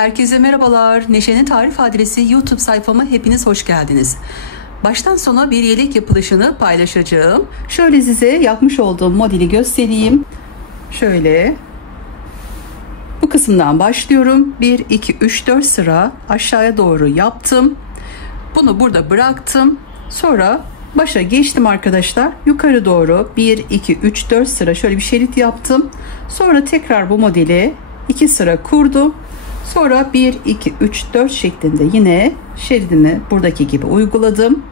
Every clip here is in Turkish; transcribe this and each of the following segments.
Herkese merhabalar. Neşe'nin tarif adresi YouTube sayfama hepiniz hoş geldiniz. Baştan sona bir yelek yapılışını paylaşacağım. Şöyle size yapmış olduğum modeli göstereyim. Şöyle bu kısımdan başlıyorum. 1, 2, 3, 4 sıra aşağıya doğru yaptım. Bunu burada bıraktım. Sonra başa geçtim arkadaşlar. Yukarı doğru 1, 2, 3, 4 sıra şöyle bir şerit yaptım. Sonra tekrar bu modeli 2 sıra kurdum. Sonra 1, 2, 3, 4 şeklinde yine şeridimi buradaki gibi uyguladım.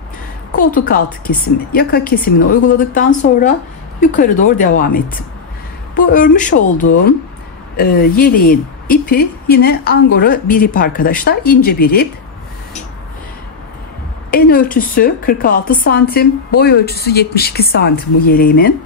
Koltuk altı kesimi, yaka kesimini uyguladıktan sonra yukarı doğru devam ettim. Bu örmüş olduğum yeleğin ipi yine angora bir ip arkadaşlar. İnce bir ip. En ölçüsü 46 santim, boy ölçüsü 72 santim bu yeleğimin.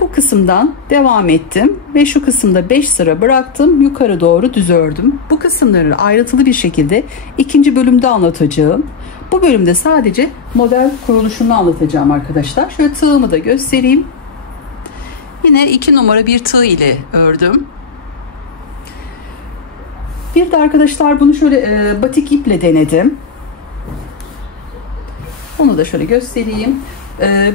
Bu kısımdan devam ettim ve şu kısımda 5 sıra bıraktım, yukarı doğru düz ördüm. Bu kısımları ayrıntılı bir şekilde ikinci bölümde anlatacağım. Bu bölümde sadece model kuruluşunu anlatacağım arkadaşlar. Şöyle tığımı da göstereyim. Yine 2 numara bir tığ ile ördüm. Bir de arkadaşlar bunu şöyle batik iple denedim. Onu da şöyle göstereyim.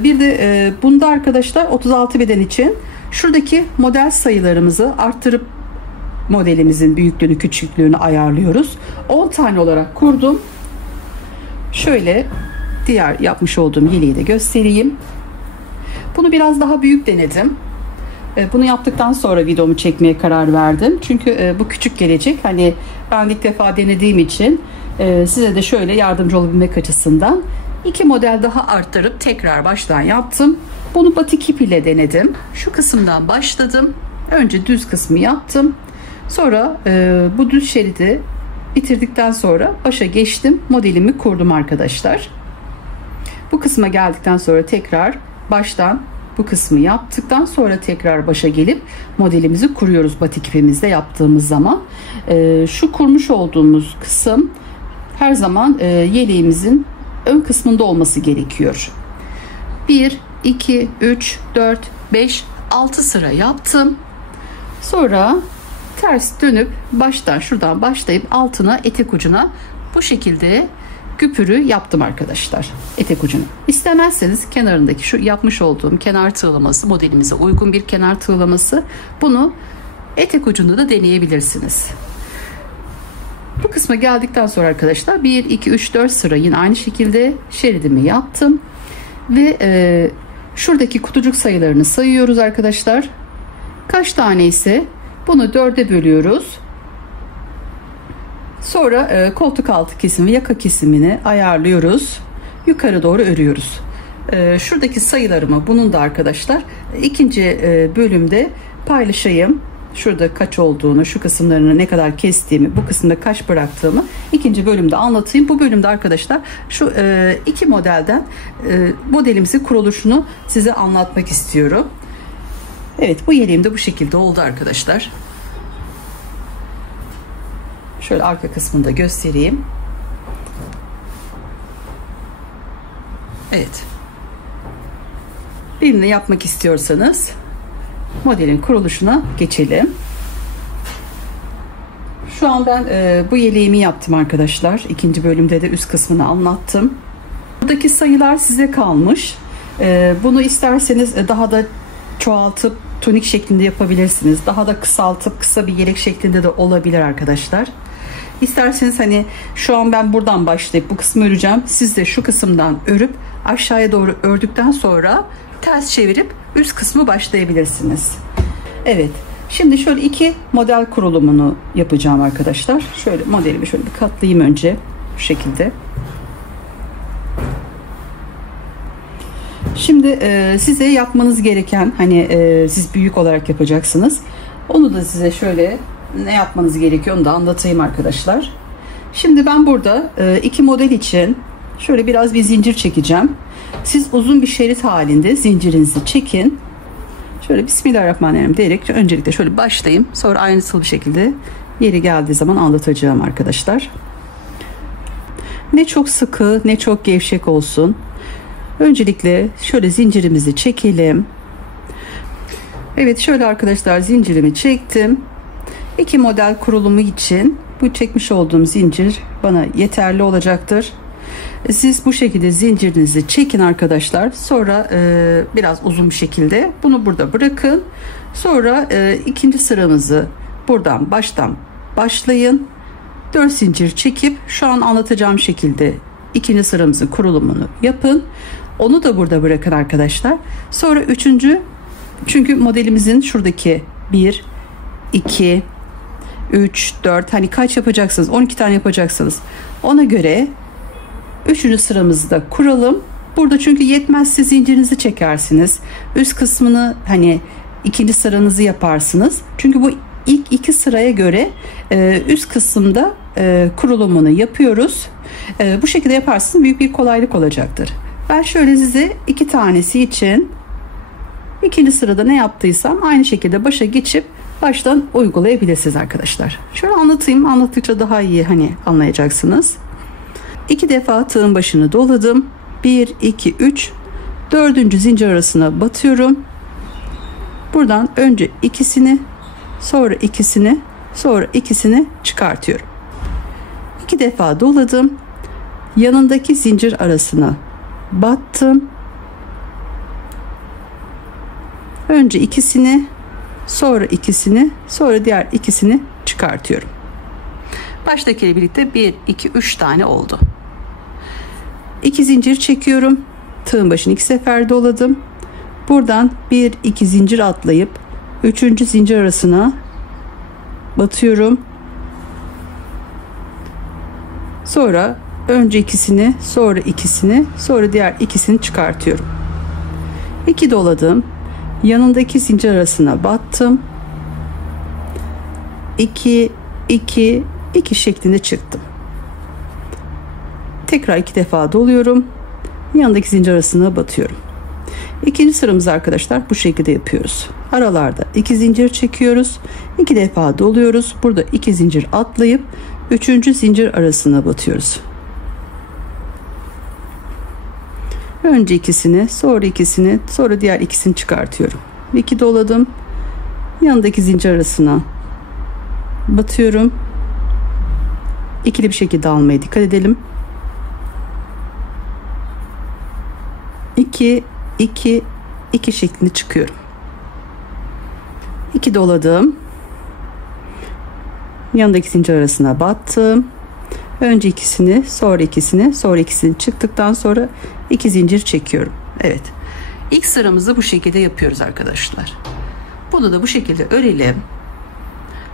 Bir de bunda arkadaşlar 36 beden için şuradaki model sayılarımızı arttırıp modelimizin büyüklüğünü küçüklüğünü ayarlıyoruz. 10 tane olarak kurdum. Şöyle diğer yapmış olduğum yeleği de göstereyim. Bunu biraz daha büyük denedim. Bunu yaptıktan sonra videomu çekmeye karar verdim. Çünkü bu küçük gelecek. Hani ben ilk defa denediğim için size de şöyle yardımcı olabilmek açısından 2 model daha arttırıp tekrar baştan yaptım. Bunu batik ip ile denedim. Şu kısımdan başladım. Önce düz kısmı yaptım. Sonra bu düz şeridi bitirdikten sonra başa geçtim. Modelimi kurdum arkadaşlar. Bu kısma geldikten sonra tekrar baştan bu kısmı yaptıktan sonra tekrar başa gelip modelimizi kuruyoruz batik ipimizle yaptığımız zaman. Şu kurmuş olduğumuz kısım her zaman yeleğimizin ön kısmında olması gerekiyor. 1, 2, 3, 4, 5, 6 sıra yaptım. Sonra ters dönüp baştan şuradan başlayıp altına etek ucuna bu şekilde küpürü yaptım arkadaşlar. Etek ucunu. İstemezseniz kenarındaki şu yapmış olduğum kenar tığlaması modelimize uygun bir kenar tığlaması, bunu etek ucunda da deneyebilirsiniz. Bu kısma geldikten sonra arkadaşlar 1, 2, 3, 4 sıra yine aynı şekilde şeridimi yaptım. Ve şuradaki kutucuk sayılarını sayıyoruz arkadaşlar. Kaç tane ise bunu 4'e bölüyoruz. Sonra koltuk altı kesimi ve yaka kesimini ayarlıyoruz. Yukarı doğru örüyoruz. Şuradaki sayılarımı bunun da arkadaşlar ikinci bölümde paylaşayım. Şurada kaç olduğunu, şu kısımlarını ne kadar kestiğimi, bu kısımda kaç bıraktığımı ikinci bölümde anlatayım. Bu bölümde arkadaşlar şu iki modelden modelimizin kuruluşunu size anlatmak istiyorum. Evet, bu yeleğim de bu şekilde oldu arkadaşlar. Şöyle arka kısmını da göstereyim. Evet. Benimle yapmak istiyorsanız modelin kuruluşuna geçelim. Şu an ben bu yeleğimi yaptım arkadaşlar. İkinci bölümde de üst kısmını anlattım. Buradaki sayılar size kalmış. Bunu isterseniz daha da çoğaltıp tonik şeklinde yapabilirsiniz. Daha da kısaltıp kısa bir yelek şeklinde de olabilir arkadaşlar. İsterseniz hani şu an ben buradan başlayıp bu kısmı öreceğim. Siz de şu kısımdan örüp aşağıya doğru ördükten sonra ters çevirip üst kısmı başlayabilirsiniz. Evet. Şimdi şöyle iki model kurulumunu yapacağım arkadaşlar. Şöyle modelimi şöyle bir katlayayım önce. Bu şekilde. Şimdi size yapmanız gereken, hani siz büyük olarak yapacaksınız. Onu da size şöyle ne yapmanız gerekiyor onu da anlatayım arkadaşlar. Şimdi ben burada iki model için şöyle biraz bir zincir çekeceğim. Siz uzun bir şerit halinde zincirinizi çekin. Şöyle Bismillahirrahmanirrahim diyerek öncelikle şöyle başlayayım. Sonra ayrıntılı bir şekilde yeri geldiği zaman anlatacağım arkadaşlar. Ne çok sıkı ne çok gevşek olsun. Öncelikle şöyle zincirimizi çekelim. Evet, şöyle arkadaşlar zincirimi çektim. İki model kurulumu için Bu çekmiş olduğum zincir bana yeterli olacaktır. Siz bu şekilde zincirinizi çekin arkadaşlar. Sonra biraz uzun bir şekilde bunu burada bırakın. Sonra ikinci sıramızı buradan baştan başlayın. 4 zincir çekip şu an anlatacağım şekilde ikinci sıramızın kurulumunu yapın. Onu da burada bırakın arkadaşlar. Sonra üçüncü, çünkü modelimizin şuradaki 1, 2, 3, 4, hani kaç yapacaksınız? 12 tane yapacaksınız. Ona göre üçüncü sıramızı da kuralım. Burada çünkü yetmezse zincirinizi çekersiniz. Üst kısmını hani ikinci sıranızı yaparsınız. Çünkü bu ilk iki sıraya göre üst kısımda kurulumunu yapıyoruz. Bu şekilde yaparsınız, büyük bir kolaylık olacaktır. Ben şöyle size iki tanesi için ikinci sırada ne yaptıysam aynı şekilde başa geçip baştan uygulayabilirsiniz arkadaşlar. Şöyle anlatayım. Anlattıkça daha iyi hani anlayacaksınız. 2 defa tığın başını doladım. 1, 2, 3. 4. zincir arasına batıyorum. Buradan önce ikisini, sonra ikisini, sonra ikisini çıkartıyorum. 2 defa doladım. Yanındaki zincir arasına battım. Önce ikisini, sonra ikisini, sonra diğer ikisini çıkartıyorum. Baştakiyle birlikte 1, 2, 3 tane oldu. 2 zincir çekiyorum. Tığın başını 2 sefer doladım. Buradan 1, 2 zincir atlayıp 3. zincir arasına batıyorum. Sonra önce ikisini, sonra ikisini, sonra diğer ikisini çıkartıyorum. 2 doladım. Yanındaki zincir arasına battım. 2, 2, 2 şeklinde çıktım. Tekrar 2 defa doluyorum. Yanındaki zincir arasına batıyorum. İkinci sıramızı arkadaşlar bu şekilde yapıyoruz. Aralarda 2 zincir çekiyoruz. 2 defa doluyoruz. Burada 2 zincir atlayıp 3. zincir arasına batıyoruz. Önce ikisini, sonra ikisini, sonra diğer ikisini çıkartıyorum. 2 doladım. Yanındaki zincir arasına batıyorum. İkili bir şekilde almaya dikkat edelim. 2, 2, 2 şeklinde çıkıyorum. 2 doladım. Yanındaki zincir arasına battım. Önce ikisini, sonra ikisini, sonra ikisini çıktıktan sonra 2 zincir çekiyorum. Evet. İlk sıramızı bu şekilde yapıyoruz arkadaşlar. Bunu da bu şekilde örelim.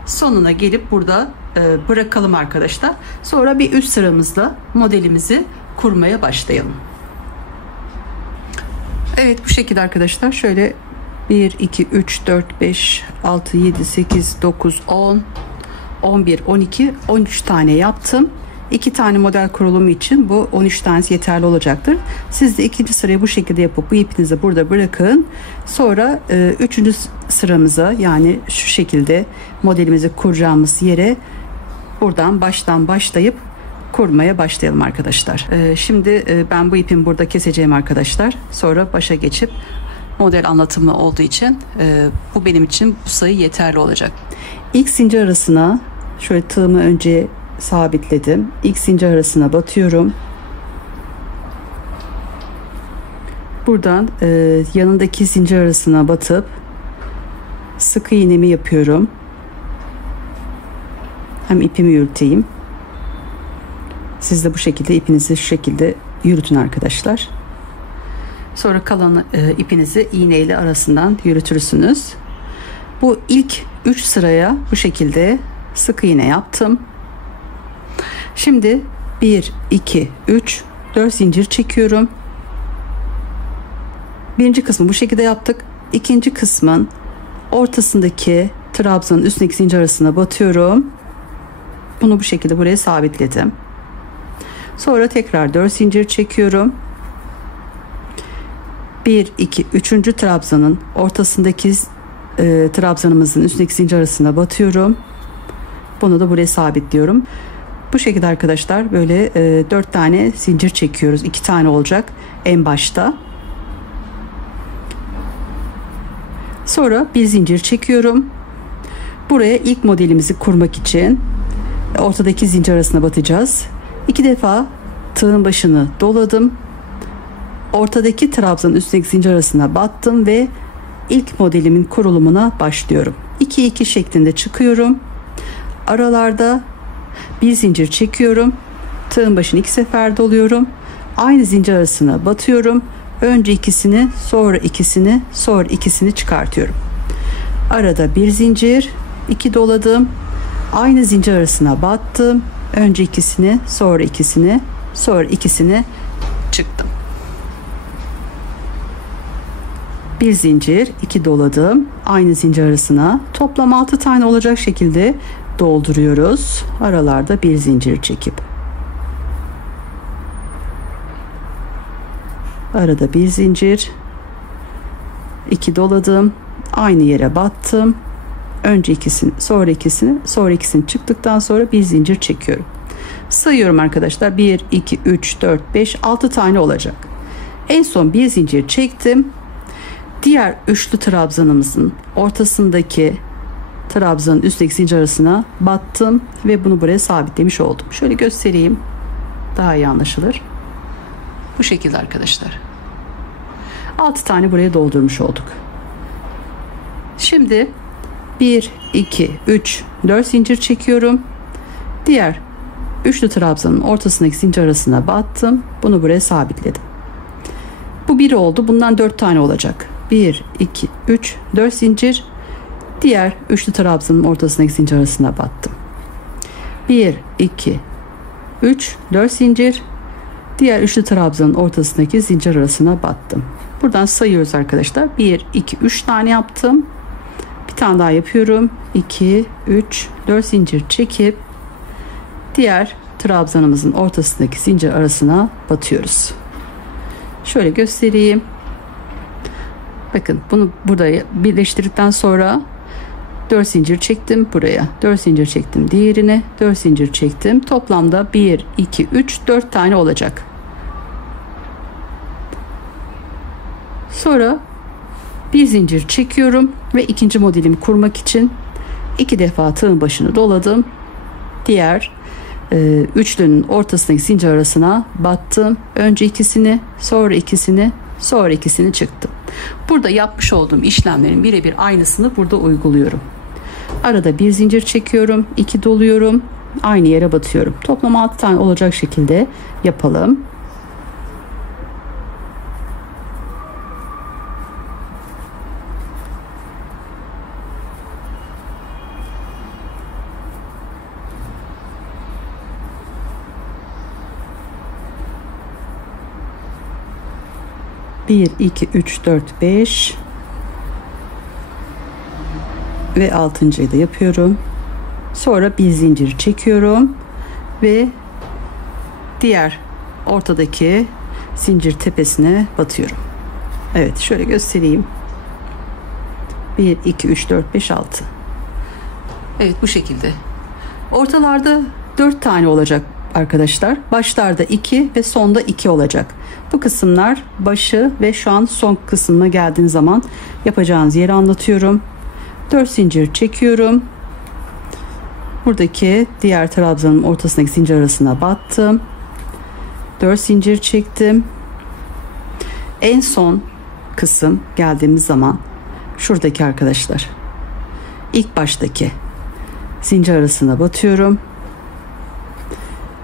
Sonuna gelip burada bırakalım arkadaşlar. Sonra bir üst sıramızda modelimizi kurmaya başlayalım. Evet, bu şekilde arkadaşlar. Şöyle 1, 2, 3, 4, 5, 6, 7, 8, 9, 10, 11, 12, 13 tane yaptım. 2 tane model kurulumu için bu 13 tanesi yeterli olacaktır. Siz de ikinci sırayı bu şekilde yapıp bu ipinizi burada bırakın. Sonra 3. sıramıza, yani şu şekilde modelimizi kuracağımız yere buradan baştan başlayıp kurmaya başlayalım arkadaşlar. Şimdi ben bu ipimi burada keseceğim arkadaşlar. Sonra başa geçip model anlatımı olduğu için bu benim için bu sayı yeterli olacak. İlk zincir arasına şöyle tığımı önce sabitledim. İlk zincir arasına batıyorum. Buradan yanındaki zincir arasına batıp sık iğnemi yapıyorum. Hem ipimi yürüteyim. Siz de bu şekilde ipinizi şu şekilde yürütün arkadaşlar. Sonra kalan ipinizi iğneyle arasından yürütürsünüz. Bu ilk 3 sıraya bu şekilde sık iğne yaptım. Şimdi 1, 2, 3, 4 zincir çekiyorum. Birinci kısmı bu şekilde yaptık. İkinci kısmın ortasındaki trabzanın üstündeki zincir arasına batıyorum. Bunu bu şekilde buraya sabitledim. Sonra tekrar 4 zincir çekiyorum. 1, 2, 3. trabzanın ortasındaki trabzanımızın üstündeki zincir arasına batıyorum. Bunu da buraya sabitliyorum. Bu şekilde arkadaşlar böyle 4 tane zincir çekiyoruz. 2 tane olacak en başta. Sonra bir zincir çekiyorum. Buraya ilk modelimizi kurmak için ortadaki zincir arasına batacağız. 2 defa tığın başını doladım. Ortadaki trabzanın üstündeki zincir arasına battım ve ilk modelimin kurulumuna başlıyorum. 2-2 şeklinde çıkıyorum. Aralarda bir zincir çekiyorum. Tığın başını 2 sefer doluyorum. Aynı zincir arasına batıyorum. Önce ikisini, sonra ikisini, sonra ikisini çıkartıyorum. Arada bir zincir, 2 doladım. Aynı zincir arasına battım. Önce ikisini, sonra ikisini, sonra ikisini çıktım. Bir zincir, 2 doladım. Aynı zincir arasına toplam 6 tane olacak şekilde dolduruyoruz. Aralarda bir zincir çekip arada bir zincir, 2 doladım. Aynı yere battım. Önce ikisini, sonra ikisini, sonra ikisini çıktıktan sonra bir zincir çekiyorum. Sayıyorum arkadaşlar. 1, 2, 3, 4, 5, 6 tane olacak. En son bir zincir çektim. Diğer üçlü trabzanımızın ortasındaki trabzanın üstteki zincir arasına battım ve bunu buraya sabitlemiş oldum. Şöyle göstereyim. Daha iyi anlaşılır. Bu şekilde arkadaşlar. 6 tane buraya doldurmuş olduk. Şimdi 1, 2, 3, 4 zincir çekiyorum. Diğer üçlü trabzanın ortasındaki zincir arasına battım. Bunu buraya sabitledim. Bu 1 oldu. Bundan 4 tane olacak. 1, 2, 3, 4 zincir. Diğer üçlü trabzanın ortasındaki zincir arasına battım. 1, 2, 3, 4 zincir. Diğer üçlü trabzanın ortasındaki zincir arasına battım. Buradan sayıyoruz arkadaşlar. 1, 2, 3 tane yaptım. Bir tane daha yapıyorum. 2, 3, 4 zincir çekip diğer trabzanımızın ortasındaki zincir arasına batıyoruz. Şöyle göstereyim. Bakın bunu burada birleştirdikten sonra 4 zincir çektim buraya. 4 zincir çektim diğerine. 4 zincir çektim. Toplamda 1, 2, 3, 4 tane olacak. Sonra bir zincir çekiyorum ve ikinci modelimi kurmak için 2 defa tığın başını doladım. Diğer üçlünün ortasındaki zincir arasına battım. Önce ikisini, sonra ikisini, sonra ikisini çıktım. Burada yapmış olduğum işlemlerin birebir aynısını burada uyguluyorum. Arada bir zincir çekiyorum, 2 doluyorum, aynı yere batıyorum. Toplam 6 tane olacak şekilde yapalım. Bir, 2, 3, 4, 5 ve 6.'yı da yapıyorum. Sonra bir zincir çekiyorum ve diğer ortadaki zincir tepesine batıyorum. Evet, şöyle göstereyim. 1, 2, 3, 4, 5, 6. Evet, bu şekilde. Ortalarda 4 tane olacak arkadaşlar. Başlarda 2 ve sonda 2 olacak. Bu kısımlar başı ve şu an son kısmına geldiğim zaman yapacağınız yeri anlatıyorum. 4 zincir çekiyorum. Buradaki diğer trabzanın ortasındaki zincir arasına battım. 4 zincir çektim. En son kısım geldiğimiz zaman şuradaki arkadaşlar, ilk baştaki zincir arasına batıyorum.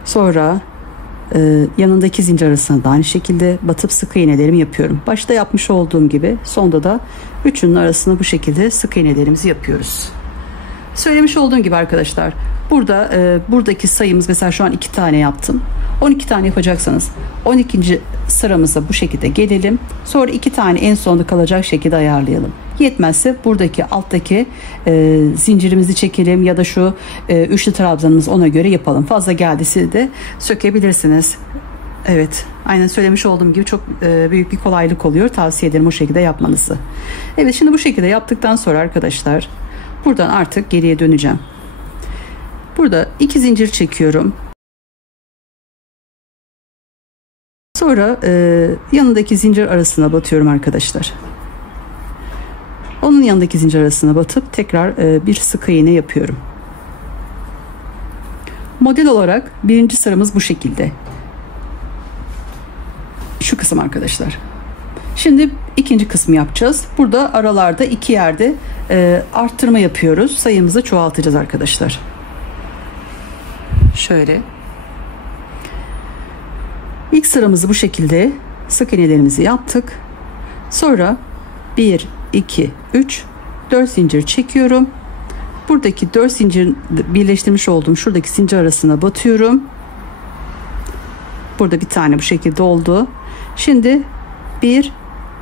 Sonra yanındaki zincir arasına da aynı şekilde batıp sık iğnelerimi yapıyorum. Başta yapmış olduğum gibi sonda da üçünün arasına bu şekilde sık iğnelerimizi yapıyoruz. Söylemiş olduğum gibi arkadaşlar, burada buradaki sayımız mesela şu an 2 tane yaptım. 12 tane yapacaksanız 12. sıramıza bu şekilde gelelim. Sonra 2 tane en sonda kalacak şekilde ayarlayalım. Yetmezse buradaki alttaki zincirimizi çekelim ya da şu üçlü trabzanımız ona göre yapalım. Fazla geldiyse de sökebilirsiniz. Evet, aynen söylemiş olduğum gibi çok büyük bir kolaylık oluyor. Tavsiye ederim o şekilde yapmanızı. Evet, şimdi bu şekilde yaptıktan sonra arkadaşlar buradan artık geriye döneceğim. Burada 2 zincir çekiyorum. Sonra yanındaki zincir arasına batıyorum arkadaşlar. Onun yanındaki zincir arasına batıp tekrar bir sık iğne yapıyorum. Model olarak birinci sıramız bu şekilde. Şu kısım arkadaşlar. Şimdi ikinci kısmı yapacağız. Burada aralarda iki yerde arttırma yapıyoruz. Sayımızı çoğaltacağız arkadaşlar. Şöyle. İlk sıramızı bu şekilde sık iğnelerimizi yaptık. Sonra 1, 2, 3, 4 zincir çekiyorum. Buradaki 4 zincir birleştirmiş olduğum şuradaki zincir arasına batıyorum. Burada bir tane bu şekilde oldu. Şimdi 1,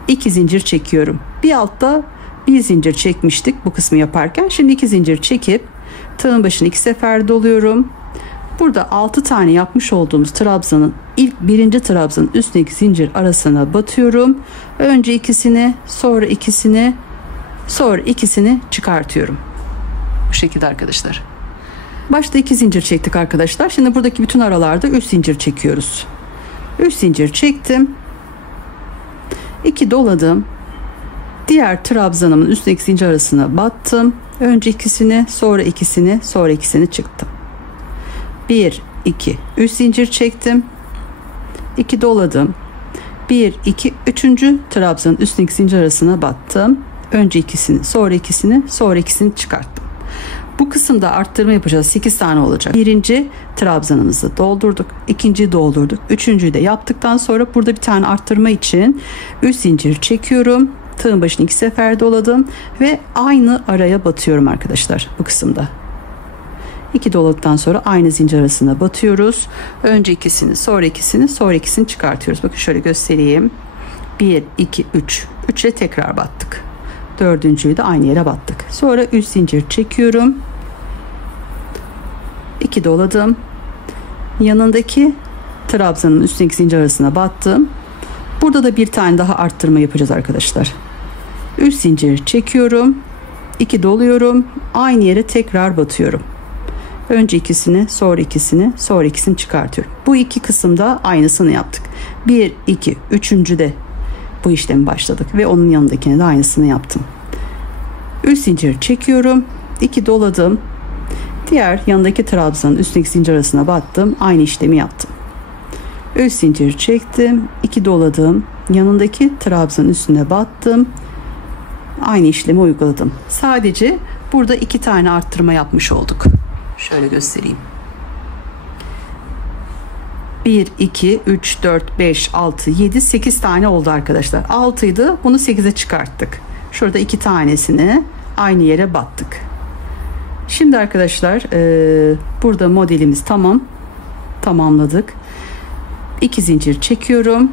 2 zincir çekiyorum. Bir altta bir zincir çekmiştik bu kısmı yaparken. Şimdi 2 zincir çekip tığın başını 2 sefer doluyorum. Burada 6 tane yapmış olduğumuz trabzanın birinci trabzanın üstündeki zincir arasına batıyorum. Önce ikisini, sonra ikisini, sonra ikisini çıkartıyorum. Bu şekilde arkadaşlar. Başta 2 zincir çektik arkadaşlar. Şimdi buradaki bütün aralarda 3 zincir çekiyoruz. 3 zincir çektim. 2 doladım. Diğer trabzanımın üstteki zincir arasına battım. Önce ikisini, sonra ikisini, sonra ikisini çıktım. 1, 2, 3 zincir çektim. 2 doladım. 1, 2, 3. trabzanın üstteki zincir arasına battım. Önce ikisini, sonra ikisini, sonra ikisini çıkarttım. Bu kısımda arttırma yapacağız. 8 tane olacak. Birinci trabzanımızı doldurduk. İkinciyi doldurduk. Üçüncüyü de yaptıktan sonra burada bir tane arttırma için 3 zincir çekiyorum. Tığın başını 2 sefer doladım ve aynı araya batıyorum arkadaşlar bu kısımda. 2 doladıktan sonra aynı zincir arasına batıyoruz. Önce ikisini, sonra ikisini, sonra ikisini çıkartıyoruz. Bakın şöyle göstereyim. 1, 2, 3. 3'e tekrar battık. Dördüncüyü de aynı yere battık. Sonra 3 zincir çekiyorum. 2 doladım. Yanındaki trabzanın üstündeki zincir arasına battım. Burada da bir tane daha arttırma yapacağız arkadaşlar. 3 zincir çekiyorum. 2 doluyorum. Aynı yere tekrar batıyorum. Önce ikisini, sonra ikisini, sonra ikisini çıkartıyorum. Bu iki kısımda aynısını yaptık. 1, 2, 3. de bu işlemi başladık ve onun yanındakine de aynısını yaptım. 3 zincir çekiyorum. 2 doladım. Diğer yanındaki trabzanın üstündeki zincir arasına battım. Aynı işlemi yaptım. 3 zincir çektim. 2 doladım. Yanındaki trabzanın üstüne battım. Aynı işlemi uyguladım. Sadece burada 2 tane arttırma yapmış olduk. Şöyle göstereyim. 1, 2, 3, 4, 5, 6, 7, 8 tane oldu arkadaşlar. 6'ydı. Bunu 8'e çıkarttık. Şurada 2 tanesini aynı yere battık. Şimdi arkadaşlar burada modelimiz tamam. Tamamladık. 2 zincir çekiyorum.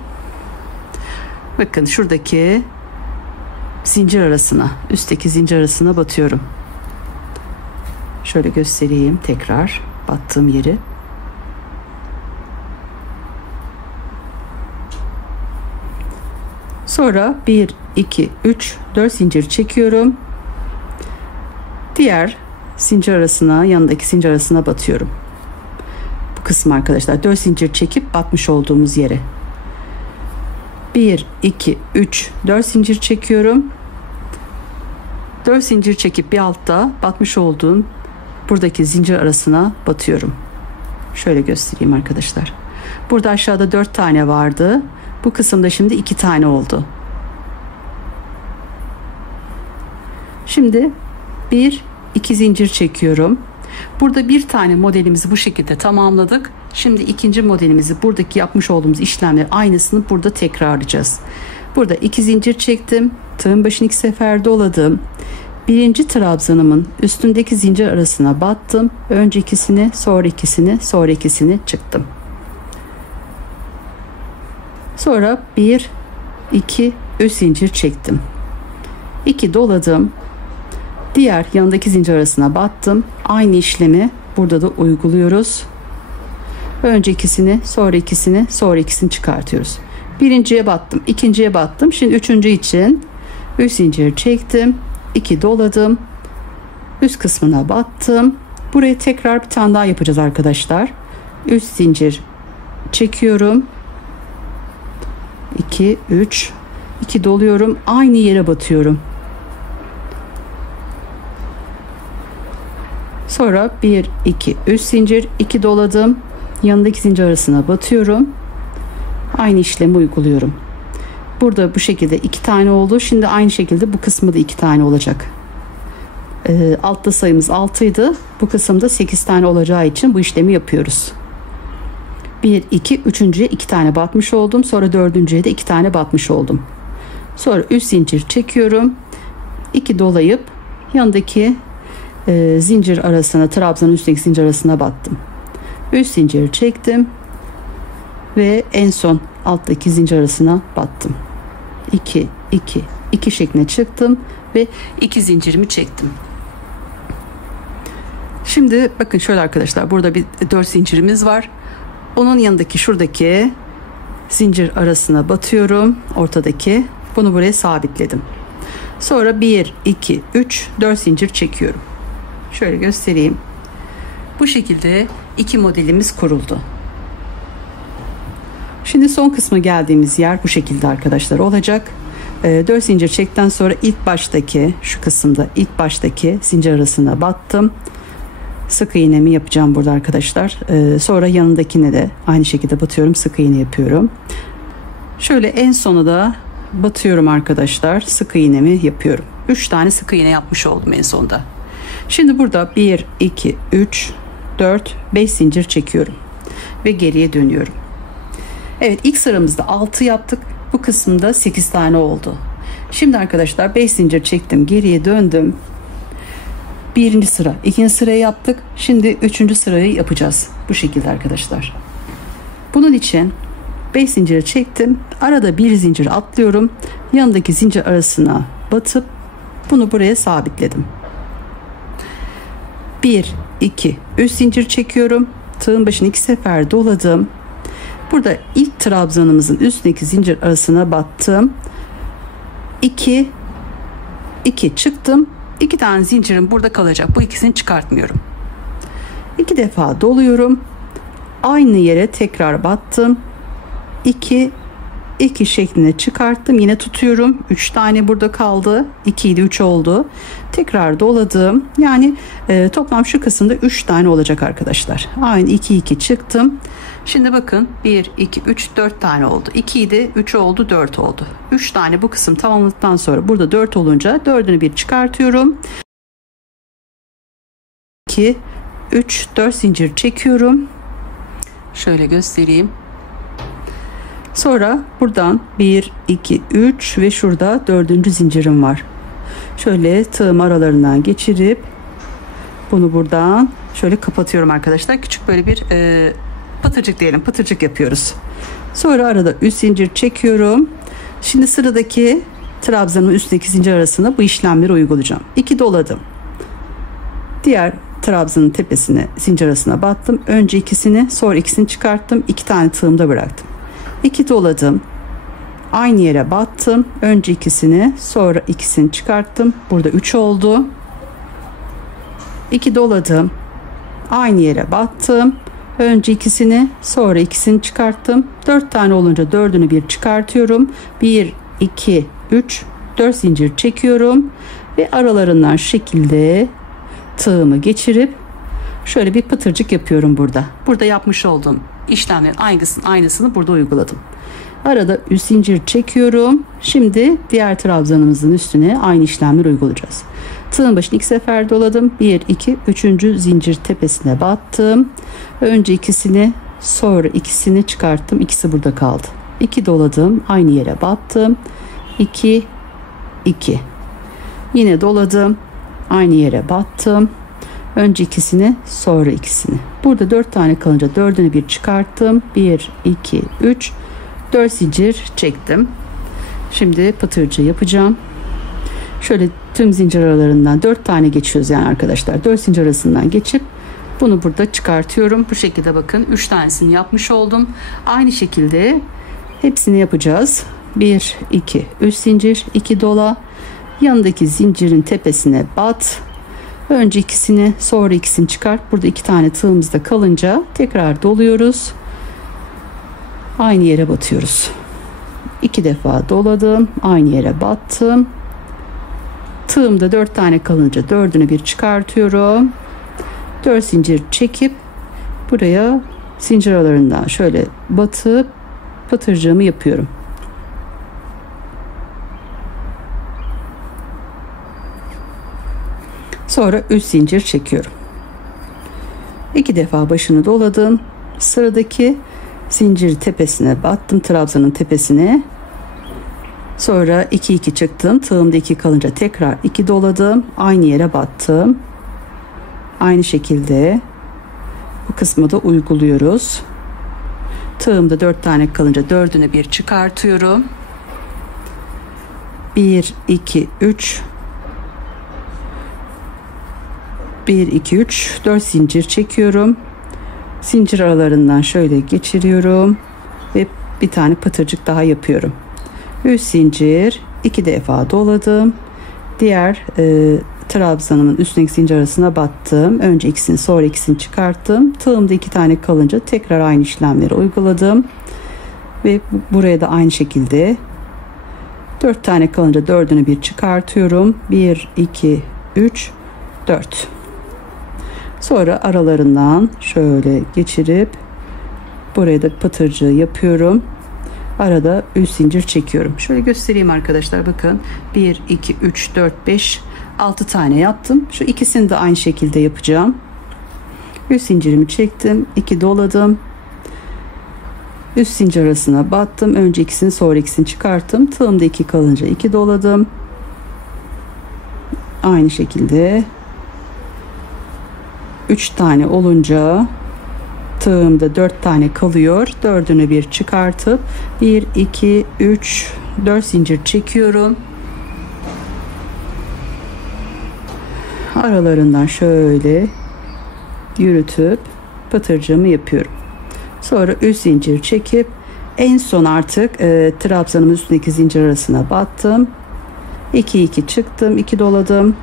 Bakın şuradaki zincir arasına, üstteki zincir arasına batıyorum. Şöyle göstereyim tekrar battığım yeri. Sonra 1, 2, 3, 4 zincir çekiyorum. Diğer zincir arasına, yanındaki zincir arasına batıyorum. Bu kısmı arkadaşlar 4 zincir çekip batmış olduğumuz yere. 1, 2, 3, 4 zincir çekiyorum. 4 zincir çekip bir altta batmış olduğum buradaki zincir arasına batıyorum. Şöyle göstereyim arkadaşlar. Burada aşağıda 4 tane vardı. Bu kısımda şimdi 2 tane oldu. Şimdi 1, 2 zincir çekiyorum. Burada bir tane modelimizi bu şekilde tamamladık. Şimdi ikinci modelimizi, buradaki yapmış olduğumuz işlemler aynısını burada tekrarlayacağız. Burada 2 zincir çektim. Tığın başını 2 sefer doladım. Birinci trabzanımın üstündeki zincir arasına battım. Önce ikisini, sonra ikisini, sonra ikisini çıktım. Sonra 1, 2, 3 zincir çektim. 2 doladım. Diğer yanındaki zincir arasına battım. Aynı işlemi burada da uyguluyoruz. Önce ikisini, sonra ikisini, sonra ikisini çıkartıyoruz. Birinciye battım, ikinciye battım. Şimdi üçüncü için 3 zincir çektim. 2 doladım. Üst kısmına battım. Burayı tekrar bir tane daha yapacağız arkadaşlar. 3 zincir çekiyorum. 2, 3, 2 doluyorum. Aynı yere batıyorum. Sonra 1 2 3 zincir, 2 doladım, yanındaki zincir arasına batıyorum, aynı işlemi uyguluyorum. Burada bu şekilde 2 tane oldu. Şimdi aynı şekilde bu kısmı da 2 tane olacak. Altta sayımız 6 idi, bu kısımda 8 tane olacağı için bu işlemi yapıyoruz. 1 2 üçüncüye 2 tane batmış oldum, sonra dördüncüye de 2 tane batmış oldum. Sonra 3 zincir çekiyorum, 2 dolayıp yanındaki zincir arasına, trabzanın üstteki zincir arasına battım. 3 zincir çektim ve en son alttaki zincir arasına battım. 2 2 2 şeklinde çıktım ve 2 zincirimi çektim. Şimdi bakın şöyle arkadaşlar, burada bir 4 zincirimiz var. Onun yanındaki şuradaki zincir arasına batıyorum, ortadaki. Bunu buraya sabitledim. Sonra 1 2 3 4 zincir çekiyorum. Şöyle göstereyim. Bu şekilde 2 modelimiz kuruldu. Şimdi son kısmı geldiğimiz yer bu şekilde arkadaşlar olacak. 4 zincir çektikten sonra ilk baştaki, şu kısımda ilk baştaki zincir arasına battım. Sık iğnemi yapacağım burada arkadaşlar. Sonra yanındakine de aynı şekilde batıyorum, sık iğne yapıyorum. Şöyle en sona da batıyorum arkadaşlar, sık iğnemi yapıyorum. 3 tane sık iğne yapmış oldum en sonda. Şimdi burada 1 2 3 4 5 zincir çekiyorum ve geriye dönüyorum. Evet, ilk sıramızda 6 yaptık. Bu kısımda 8 tane oldu. Şimdi arkadaşlar 5 zincir çektim, geriye döndüm. Birinci sıra, ikinci sırayı yaptık. Şimdi üçüncü sırayı yapacağız. Bu şekilde arkadaşlar. Bunun için 5 zincir çektim. Arada bir zincir atlıyorum. Yanındaki zincir arasına batıp bunu buraya sabitledim. 1 2 3 zincir çekiyorum. Tığın başını 2 sefer doladım. Burada ilk trabzanımızın üstündeki zincir arasına battım. 2 2 çıktım. 2 tane zincirim burada kalacak. Bu ikisini çıkartmıyorum. 2 defa doluyorum. Aynı yere tekrar battım. 2 2 şeklinde çıkarttım. Yine tutuyorum. 3 tane burada kaldı. 2 idi, 3 oldu. Tekrar doladım. Yani toplam şu kısımda 3 tane olacak arkadaşlar. Aynı 2 2 çıktım. Şimdi bakın 1 2 3 4 tane oldu. 2 idi, 3 oldu, 4 oldu. 3 tane bu kısım tamamladıktan sonra burada 4 olunca 4'ünü bir çıkartıyorum. 2 3 4 zincir çekiyorum. Şöyle göstereyim. Sonra buradan 1 2 3 ve şurada 4. zincirim var. Şöyle tığım aralarından geçirip bunu buradan şöyle kapatıyorum arkadaşlar. Küçük böyle bir pıtırcık diyelim, pıtırcık yapıyoruz. Sonra arada 3 zincir çekiyorum. Şimdi sıradaki trabzanın üstteki zincir arasına bu işlemleri uygulayacağım. 2 doladım. Diğer trabzanın tepesine, zincir arasına battım. Önce ikisini, sonra ikisini çıkarttım. 2 tane tığımda bıraktım. 2 doladım. Aynı yere battım. Önce ikisini, sonra ikisini çıkarttım. Burada 3 oldu. 2 doladım. Aynı yere battım. Önce ikisini, sonra ikisini çıkarttım. 4 tane olunca 4'ünü bir çıkartıyorum. 1 2 3 4 zincir çekiyorum ve aralarından şu şekilde tığımı geçirip şöyle bir pıtırcık yapıyorum burada. Burada yapmış olduğum işlemlerin aynısını burada uyguladım. Arada 3 zincir çekiyorum. Şimdi diğer trabzanımızın üstüne aynı işlemleri uygulayacağız. Tığın başını 2 sefer doladım. 1 2 3. zincir tepesine battım. Önce ikisini, sonra ikisini çıkarttım. İkisi burada kaldı. 2 doladım. Aynı yere battım. 2 2. Yine doladım. Aynı yere battım. Önce ikisini, sonra ikisini. Burada 4 tane kalınca 4'ünü bir çıkarttım. 1 2 3 4 zincir çektim. Şimdi pıtırcı yapacağım. Şöyle tüm zincir aralarından 4 tane geçiyoruz yani arkadaşlar. 4 zincir arasından geçip bunu burada çıkartıyorum. Bu şekilde bakın 3 tanesini yapmış oldum. Aynı şekilde hepsini yapacağız. 1 2 3 zincir, 2 dola. Yanındaki zincirin tepesine bat. Önce ikisini, sonra ikisini çıkart. Burada 2 tane tığımızda kalınca tekrar doluyoruz. Aynı yere batıyoruz. 2 defa doladım. Aynı yere battım. Tığımda 4 tane kalınca 4'ünü bir çıkartıyorum. 4 zincir çekip buraya zincir aralarından şöyle batıp pıtırcığımı yapıyorum. Sonra 3 zincir çekiyorum. 2 defa başını doladım. Sıradaki zincir tepesine battım, trabzanın tepesine. Sonra 2 2 çıktım. Tığımda 2 kalınca tekrar 2 doladım. Aynı yere battım. Aynı şekilde bu kısmı da uyguluyoruz. Tığımda 4 tane kalınca 4'üne bir çıkartıyorum. 1 2 3 1 2 3 4 zincir çekiyorum. Zincir aralarından şöyle geçiriyorum ve bir tane pıtırcık daha yapıyorum. 3 zincir, 2 defa doladım. Diğer trabzanımın üstündeki zincir arasına battım. Önce ikisini, sonra ikisini çıkarttım. Tığımda 2 tane kalınca tekrar aynı işlemleri uyguladım. Ve buraya da aynı şekilde 4 tane kalınca 4'ünü bir çıkartıyorum. 1 2 3 4. Sonra aralarından şöyle geçirip buraya da pıtırcığı yapıyorum. Arada 3 zincir çekiyorum. Şöyle göstereyim arkadaşlar, bakın. 1 2 3 4 5 6 tane yaptım. Şu ikisini de aynı şekilde yapacağım. 3 zincirimi çektim, 2 doladım. 3 zincir arasına battım. Önce ikisini, sonra ikisini çıkarttım. Tığımda 2 kalınca 2 doladım. Aynı şekilde 3 tane olunca tığımda 4 tane kalıyor. 4'ünü bir çıkartıp 1 2 3 4 zincir çekiyorum. Aralarından şöyle yürütüp pıtırcığımı yapıyorum. Sonra 3 zincir çekip en son artık trabzanımın üstündeki zincir arasına battım. 2 2 çıktım, 2 doladım.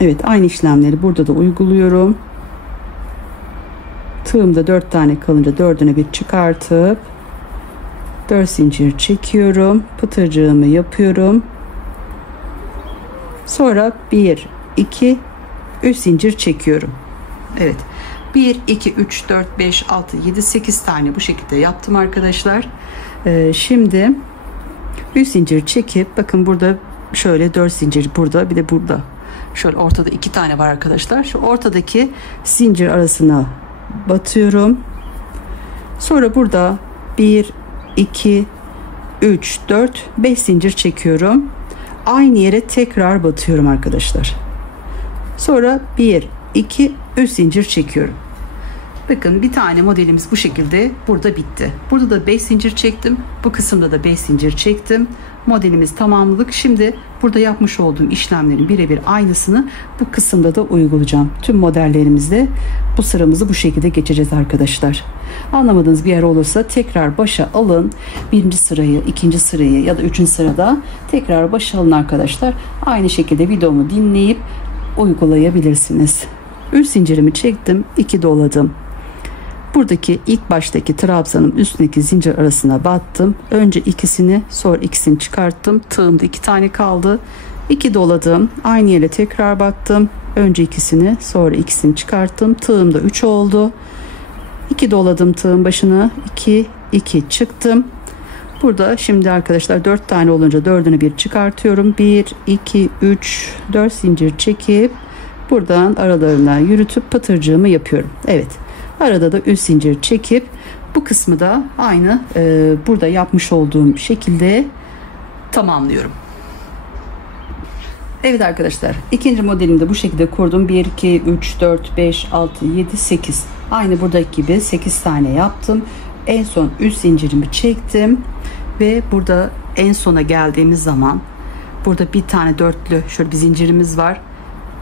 Evet, aynı işlemleri burada da uyguluyorum. Tığımda 4 tane kalınca 4'üne bir çıkartıp 4 zincir çekiyorum. Pıtırcığımı yapıyorum. Sonra 1 2 3 zincir çekiyorum. Evet. 1 2 3 4 5 6 7 8 tane bu şekilde yaptım arkadaşlar. Şimdi 3 zincir çekip bakın burada şöyle 4 zincir burada, bir de burada. Şöyle ortada 2 tane var arkadaşlar. Şu ortadaki zincir arasına batıyorum. Sonra burada 1 2 3 4 5 zincir çekiyorum. Aynı yere tekrar batıyorum arkadaşlar. Sonra 1 2 3 zincir çekiyorum. Bakın bir tane modelimiz bu şekilde burada bitti. Burada da 5 zincir çektim. Bu kısımda da 5 zincir çektim. Modelimiz tamamladık. Şimdi burada yapmış olduğum işlemlerin birebir aynısını bu kısımda da uygulayacağım. Tüm modellerimizde bu sıramızı bu şekilde geçeceğiz arkadaşlar. Anlamadığınız bir yer olursa tekrar başa alın. Birinci sırayı, ikinci sırayı ya da üçüncü sırada tekrar başa alın arkadaşlar. Aynı şekilde videomu dinleyip uygulayabilirsiniz. 3 zincirimi çektim, 2 doladım. Buradaki ilk baştaki trabzanın üstündeki zincir arasına battım. Önce ikisini, sonra ikisini çıkarttım. Tığımda 2 tane kaldı. 2 doladım. Aynı yere tekrar battım. Önce ikisini, sonra ikisini çıkarttım. Tığımda 3 oldu. 2 doladım tığın başına. 2 2 çıktım. Burada şimdi arkadaşlar 4 tane olunca 4'ünü bir çıkartıyorum. 1 2 3 4 zincir çekip buradan aralarından yürütüp pıtırcığımı yapıyorum. Evet. Arada da 3 zincir çekip bu kısmı da aynı burada yapmış olduğum şekilde tamamlıyorum. Evet arkadaşlar, ikinci modelimi de bu şekilde kurdum. 1 2 3 4 5 6 7 8. Aynı buradaki gibi 8 tane yaptım. En son 3 zincirimi çektim ve burada en sona geldiğimiz zaman burada bir tane dörtlü şöyle bir zincirimiz var.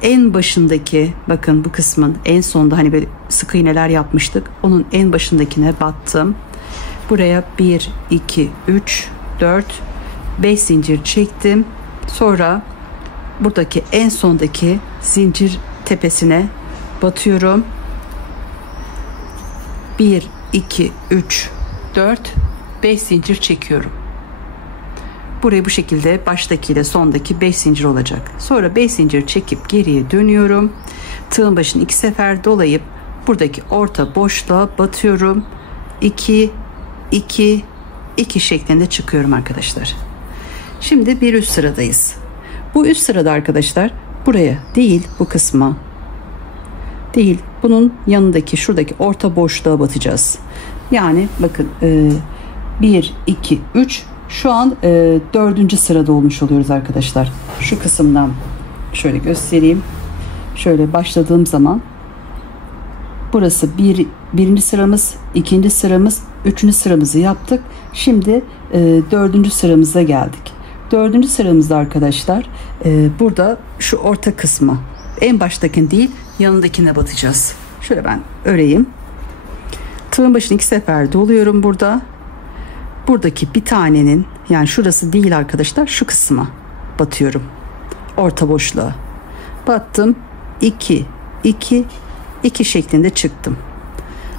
En başındaki, bakın bu kısmın en sonunda hani böyle sık iğneler yapmıştık. Onun en başındakine battım. Buraya 1 2 3 4 5 zincir çektim. Sonra buradaki en sondaki zincir tepesine batıyorum. 1 2 3 4 5 zincir çekiyorum. Burayı bu şekilde baştaki ile sondaki 5 zincir olacak. Sonra 5 zincir çekip geriye dönüyorum. Tığın başını 2 sefer dolayıp buradaki orta boşluğa batıyorum. 2 2 2 şeklinde çıkıyorum arkadaşlar. Şimdi bir üst sıradayız. Bu üst sırada arkadaşlar buraya değil, bu kısma değil, bunun yanındaki şuradaki orta boşluğa batacağız. Yani bakın 1 2 3 şu an 4. sırada olmuş oluyoruz arkadaşlar. Şu kısımdan şöyle göstereyim. Şöyle başladığım zaman burası birinci sıramız, ikinci sıramız, 3. sıramızı yaptık. Şimdi 4. sıramıza geldik. 4. sıramızda arkadaşlar burada şu orta kısma, en baştakine değil yanındakine batacağız. Şöyle ben öreyim. Tığın başını 2 sefer doluyorum burada. Buradaki bir tanenin, yani şurası değil arkadaşlar, şu kısma batıyorum. Orta boşluğa battım. 2 2 2 şeklinde çıktım.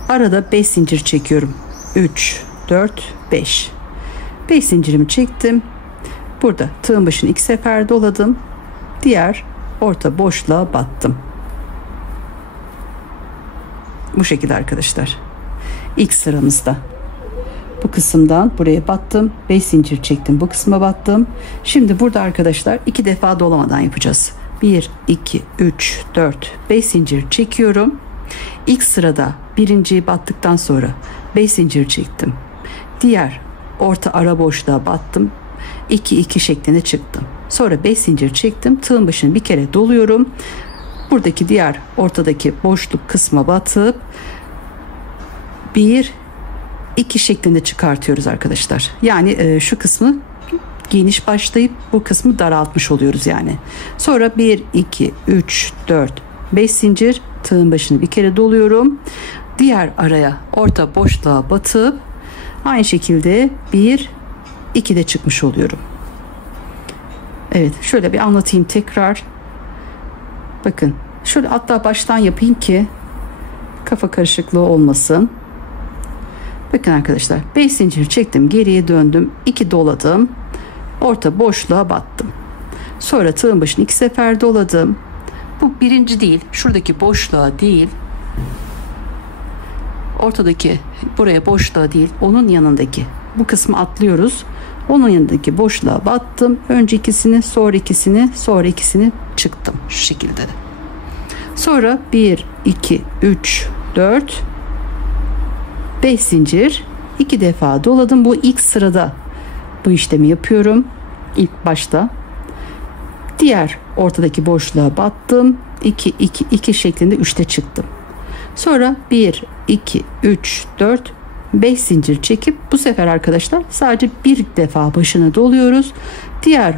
Arada 5 zincir çekiyorum. 3 4 5 5 zincirimi çektim. Burada tığın başını 2 sefer doladım. Diğer orta boşluğa battım. Bu şekilde arkadaşlar. İlk sıramızda bu kısımdan buraya battım. 5 zincir çektim. Bu kısma battım. Şimdi burada arkadaşlar 2 defa dolamadan yapacağız. 1 2 3 4 5 zincir çekiyorum. İlk sırada birinciyi battıktan sonra 5 zincir çektim. Diğer orta ara boşluğa battım. 2 2 şeklinde çıktım. Sonra 5 zincir çektim. Tığın başını bir kere doluyorum. Buradaki diğer ortadaki boşluk kısma batıp 1 2 şeklinde çıkartıyoruz arkadaşlar. Yani şu kısmı geniş başlayıp bu kısmı daraltmış oluyoruz yani. Sonra 1 2 3 4 5 zincir, tığın başını bir kere doluyorum. Diğer araya orta boşluğa batıp aynı şekilde 1 2 de çıkmış oluyorum. Evet, şöyle bir anlatayım tekrar. Bakın şöyle, hatta baştan yapayım ki kafa karışıklığı olmasın. Bakın arkadaşlar, 5 zincir çektim, geriye döndüm, 2 doladım, orta boşluğa battım. Sonra tığın başını 2 sefer doladım. Bu birinci değil, şuradaki boşluğa değil, ortadaki buraya boşluğa değil, onun yanındaki bu kısmı atlıyoruz. Onun yanındaki boşluğa battım. Önce ikisini, sonra ikisini, sonra ikisini çıktım şu şekilde. Sonra 1 2 3 4 5 zincir, 2 defa doladım. Bu ilk sırada bu işlemi yapıyorum. İlk başta. Diğer ortadaki boşluğa battım. 2 2 2 şeklinde 3'te çıktım. Sonra 1 2 3 4 5 zincir çekip bu sefer arkadaşlar sadece bir defa başını doluyoruz. Diğer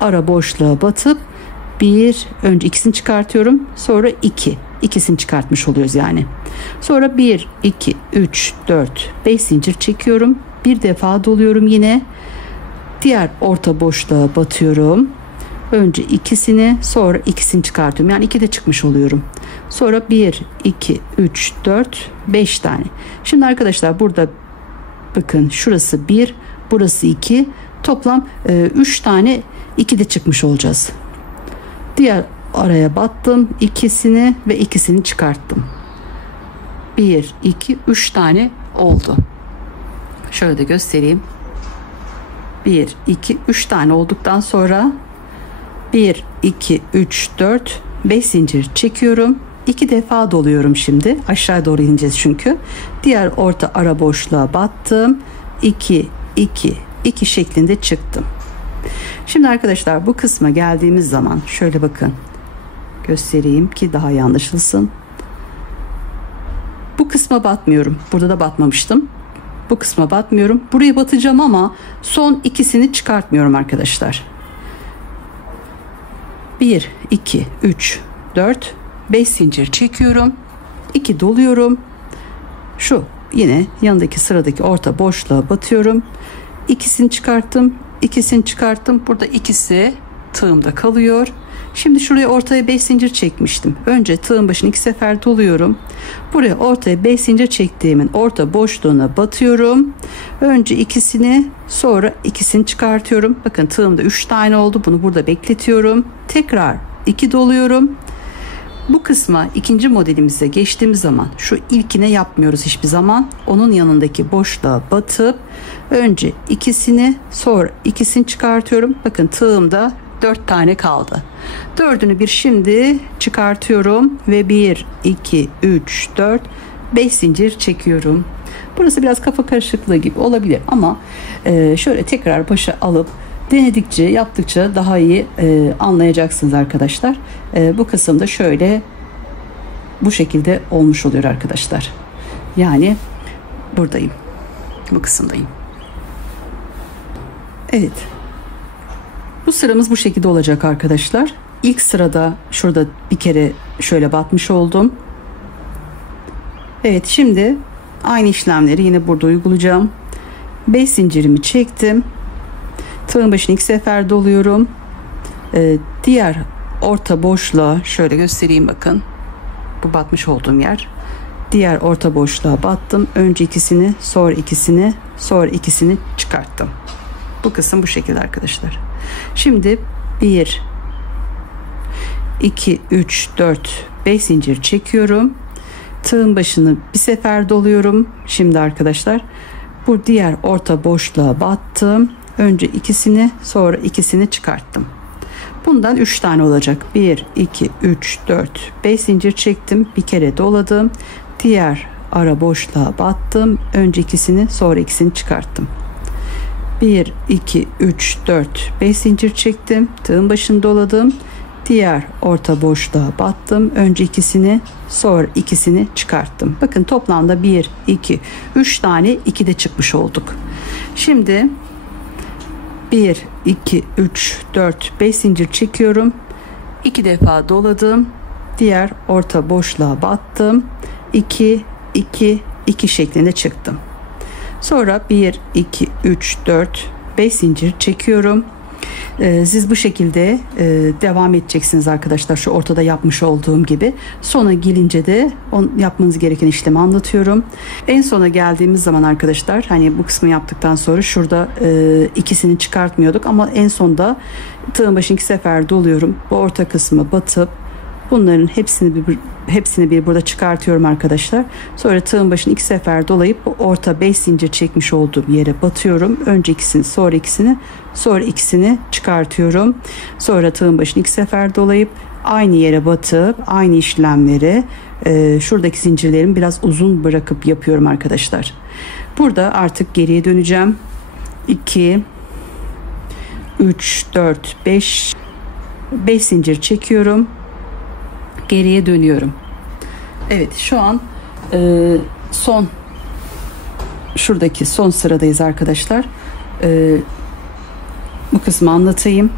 ara boşluğa batıp önce ikisini çıkartıyorum. Sonra 2'sini çıkartmış oluyoruz yani. Sonra 1 2 3 4 5 zincir çekiyorum. Bir defa doluyorum yine. Diğer orta boşluğa batıyorum. Önce ikisini, sonra ikisini çıkartıyorum. Yani 2 de çıkmış oluyorum. Sonra 1 2 3 4 5 tane. Şimdi arkadaşlar burada bakın, şurası 1, burası 2, toplam 3 tane 2 de çıkmış olacağız. Diğer araya battım, ikisini ve ikisini çıkarttım. 1 2 3 tane oldu. Şöyle de göstereyim. 1 2 3 tane olduktan sonra 1 2 3 4 5 zincir çekiyorum. 2 defa doluyorum şimdi. Aşağı doğru ineceğiz çünkü. Diğer orta ara boşluğa battım. 2 2 2 şeklinde çıktım. Şimdi arkadaşlar bu kısma geldiğimiz zaman şöyle bakın. Göstereyim ki daha iyi anlaşılsın. Bu kısma batmıyorum. Burada da batmamıştım. Bu kısma batmıyorum. Buraya batacağım ama son ikisini çıkartmıyorum arkadaşlar. 1 2 3 4 5 zincir çekiyorum. 2 doluyorum. Şu yine yanındaki sıradaki orta boşluğa batıyorum. İkisini çıkarttım. İkisini çıkarttım. Burada ikisi tığımda kalıyor. Şimdi şuraya ortaya 5 zincir çekmiştim. Önce tığın başını 2 sefer doluyorum. Buraya ortaya 5 zincir çektiğimin orta boşluğuna batıyorum. Önce ikisini, sonra ikisini çıkartıyorum. Bakın tığımda 3 tane oldu. Bunu burada bekletiyorum. Tekrar 2 doluyorum. Bu kısma, ikinci modelimize geçtiğimiz zaman şu ilkine yapmıyoruz hiçbir zaman. Onun yanındaki boşluğa batıp önce ikisini, sonra ikisini çıkartıyorum. Bakın tığımda 4 tane kaldı. Dördünü bir şimdi çıkartıyorum ve 1, 2, 3, 4, 5 zincir çekiyorum. Burası biraz kafa karışıklığı gibi olabilir ama şöyle tekrar başa alıp denedikçe, yaptıkça daha iyi anlayacaksınız arkadaşlar. Bu kısımda şöyle bu şekilde olmuş oluyor arkadaşlar. Yani buradayım. Bu kısımdayım. Evet. Bu sıramız bu şekilde olacak arkadaşlar. İlk sırada şurada bir kere şöyle batmış oldum. Evet, şimdi aynı işlemleri yine burada uygulayacağım. 5 zincirimi çektim. Tığın başını 2 sefer doluyorum. Diğer orta boşluğa şöyle göstereyim, bakın. Bu batmış olduğum yer. Diğer orta boşluğa battım. Önce ikisini, sonra ikisini, sonra ikisini çıkarttım. Bu kısım bu şekilde arkadaşlar. Şimdi 1, 2, 3, 4, 5 zincir çekiyorum. Tığın başını bir sefer doluyorum. Şimdi arkadaşlar bu diğer orta boşluğa battım. Önce ikisini, sonra ikisini çıkarttım. Bundan 3 tane olacak. 1, 2, 3, 4, 5 zincir çektim. Bir kere doladım. Diğer ara boşluğa battım. Önce ikisini, sonra ikisini çıkarttım. 1, 2, 3, 4, 5 zincir çektim. Tığın başını doladım. Diğer orta boşluğa battım. Önce ikisini, sonra ikisini çıkarttım. Bakın toplamda 1, 2, 3 tane 2 de çıkmış olduk. Şimdi 1, 2, 3, 4, 5 zincir çekiyorum. 2 defa doladım. Diğer orta boşluğa battım. 2, 2, 2 şeklinde çıktım. Sonra 1, 2, 3, 4, 5 zincir çekiyorum. Siz bu şekilde devam edeceksiniz arkadaşlar. Şu ortada yapmış olduğum gibi. Sona gelince de yapmanız gereken işlemi anlatıyorum. En sona geldiğimiz zaman arkadaşlar, hani bu kısmı yaptıktan sonra şurada ikisini çıkartmıyorduk ama en sonda tığın başını 2 sefer doluyorum. Bu orta kısmı batıp bunların hepsini bir burada çıkartıyorum arkadaşlar. Sonra tığın başını 2 sefer dolayıp bu orta 5 zincir çekmiş olduğum yere batıyorum. Önce ikisini, sonra ikisini, sonra ikisini çıkartıyorum. Sonra tığın başını 2 sefer dolayıp aynı yere batıp aynı işlemleri şuradaki zincirlerimi biraz uzun bırakıp yapıyorum arkadaşlar. Burada artık geriye döneceğim. 2, 3, 4, 5 zincir çekiyorum. Geriye dönüyorum. Evet, şu an şuradaki son sıradayız arkadaşlar. Bu kısmı anlatayım.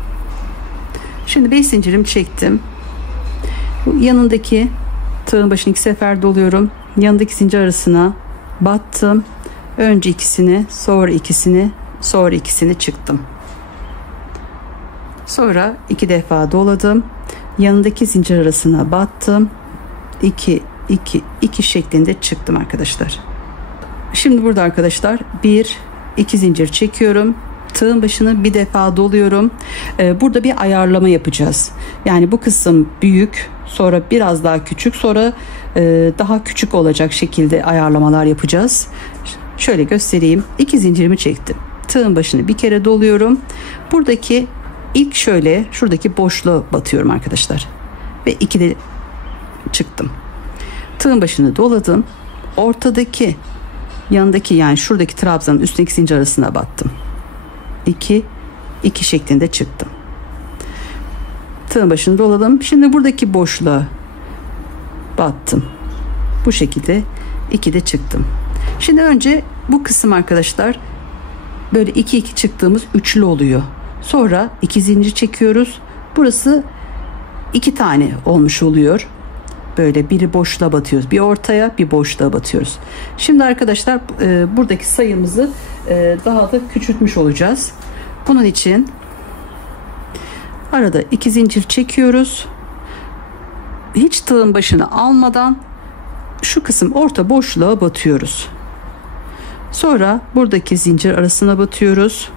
Şimdi 5 zincirimi çektim. Bu yanındaki tığın başını 2 sefer doluyorum. Yanındaki zincir arasına battım. Önce ikisini, sonra ikisini, sonra ikisini çıktım. Sonra 2 defa doladım. Yanındaki zincir arasına battım. 2, 2, 2 şeklinde çıktım arkadaşlar. Şimdi burada arkadaşlar 1, 2 zincir çekiyorum. Tığın başını bir defa doluyorum. Burada bir ayarlama yapacağız. Yani bu kısım büyük, sonra biraz daha küçük, sonra daha küçük olacak şekilde ayarlamalar yapacağız. Şöyle göstereyim. 2 zincirimi çektim. Tığın başını bir kere doluyorum. Buradaki İlk şöyle şuradaki boşluğa batıyorum arkadaşlar. Ve 2 de çıktım. Tığın başını doladım. Ortadaki yanındaki, yani şuradaki trabzanın üstteki zincir arasına battım. 2, 2 şeklinde çıktım. Tığın başını doladım. Şimdi buradaki boşluğa battım. Bu şekilde 2 de çıktım. Şimdi önce bu kısım arkadaşlar böyle 2 2 çıktığımız üçlü oluyor. Sonra 2 zincir çekiyoruz. Burası 2 tane olmuş oluyor. Böyle biri boşluğa batıyoruz. Bir ortaya, bir boşluğa batıyoruz. Şimdi arkadaşlar buradaki sayımızı daha da küçültmüş olacağız. Bunun için Arada 2 zincir çekiyoruz. Hiç tığın başını almadan şu kısım orta boşluğa batıyoruz. Sonra buradaki zincir arasına batıyoruz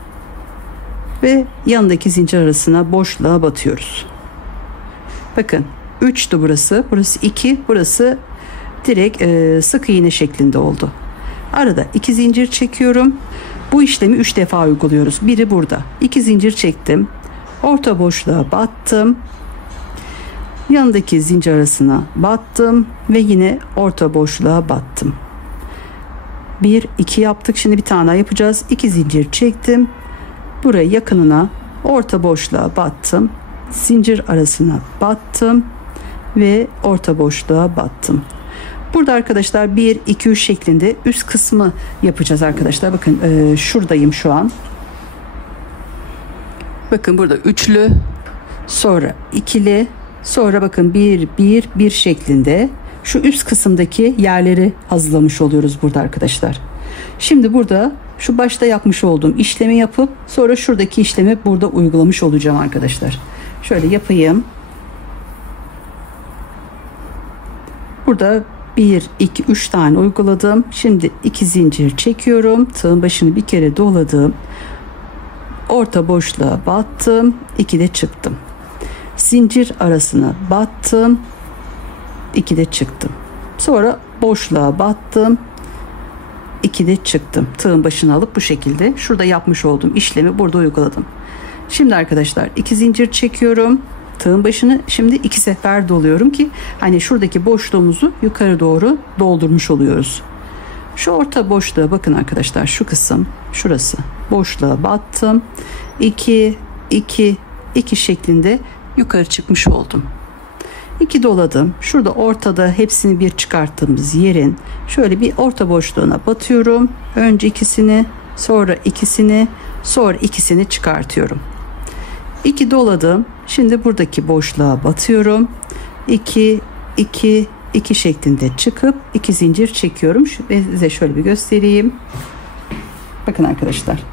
ve yanındaki zincir arasına boşluğa batıyoruz. Bakın 3'tü burası. Burası 2. Burası direkt sık iğne şeklinde oldu. Arada 2 zincir çekiyorum. Bu işlemi 3 defa uyguluyoruz. Biri burada. 2 zincir çektim. Orta boşluğa battım. Yanındaki zincir arasına battım ve yine orta boşluğa battım. 1 2 yaptık. Şimdi bir tane daha yapacağız. 2 zincir çektim. Buraya yakınına orta boşluğa battım. Zincir arasına battım ve orta boşluğa battım. Burada arkadaşlar 1 2 3 şeklinde üst kısmı yapacağız arkadaşlar. Bakın şuradayım şu an. Bakın burada üçlü, sonra ikili, sonra bakın 1 1 1 şeklinde şu üst kısımdaki yerleri hazırlamış oluyoruz burada arkadaşlar. Şimdi burada şu başta yapmış olduğum işlemi yapıp sonra şuradaki işlemi burada uygulamış olacağım arkadaşlar. Şöyle yapayım. Burada 1 2 3 tane uyguladım. Şimdi 2 zincir çekiyorum. Tığın başını bir kere doladım. Orta boşluğa battım. 2 de çıktım. Zincir arasına battım. 2 de çıktım. Sonra boşluğa battım. 2 de çıktım. Tığın başını alıp bu şekilde şurada yapmış olduğum işlemi burada uyguladım. Şimdi arkadaşlar 2 zincir çekiyorum. Tığın başını şimdi 2 sefer doluyorum ki hani şuradaki boşluğumuzu yukarı doğru doldurmuş oluyoruz. Şu orta boşluğa bakın arkadaşlar, şu kısım şurası. Boşluğa battım. 2 2 2 şeklinde yukarı çıkmış oldum. 2 doladım. Şurada ortada hepsini bir çıkarttığımız yerin şöyle bir orta boşluğuna batıyorum. Önce ikisini, sonra ikisini, sonra ikisini çıkartıyorum. 2 doladım. Şimdi buradaki boşluğa batıyorum. 2 2 2 şeklinde çıkıp 2 zincir çekiyorum. Size şöyle bir göstereyim. Bakın arkadaşlar.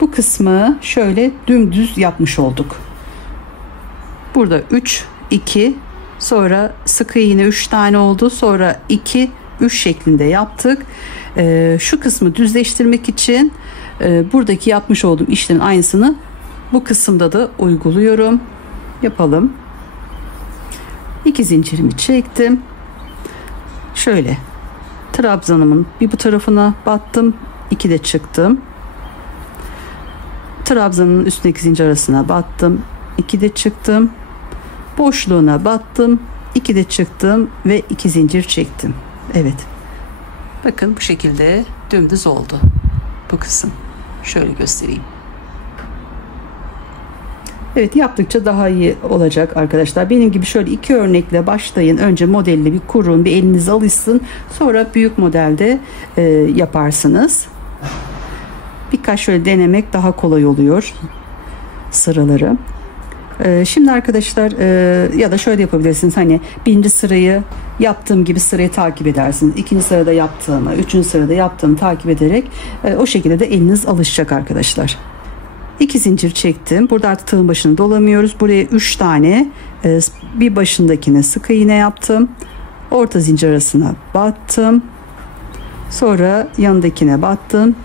Bu kısmı şöyle dümdüz yapmış olduk. Burada 3 2, sonra sık iğne 3 tane oldu. Sonra 2 3 şeklinde yaptık. Şu kısmı düzleştirmek için buradaki yapmış olduğum işlemin aynısını bu kısımda da uyguluyorum. Yapalım. 2 zincirimi çektim. Şöyle trabzanımın bir bu tarafına battım. 2 de çıktım. Trabzanın üstündeki zincir arasına battım. 2 de çıktım. Boşluğuna battım. 2 de çıktım ve 2 zincir çektim. Evet. Bakın bu şekilde dümdüz oldu bu kısım. Şöyle göstereyim. Evet, yaptıkça daha iyi olacak arkadaşlar. Benim gibi şöyle 2 örnekle başlayın. Önce modelini bir kurun, bir eliniz alışsın. Sonra büyük modelde yaparsınız. Birkaç şöyle denemek daha kolay oluyor sıraları. Şimdi arkadaşlar ya da şöyle yapabilirsiniz. Hani birinci sırayı yaptığım gibi sırayı takip edersiniz. İkinci sırada yaptığımı, üçüncü sırada yaptığımı takip ederek o şekilde de eliniz alışacak arkadaşlar. 2 zincir çektim. Burada artık tığın başını dolamıyoruz. Buraya 3 tane bir başındakine sık iğne yaptım. Orta zincir arasına battım. Sonra yanındakine battım.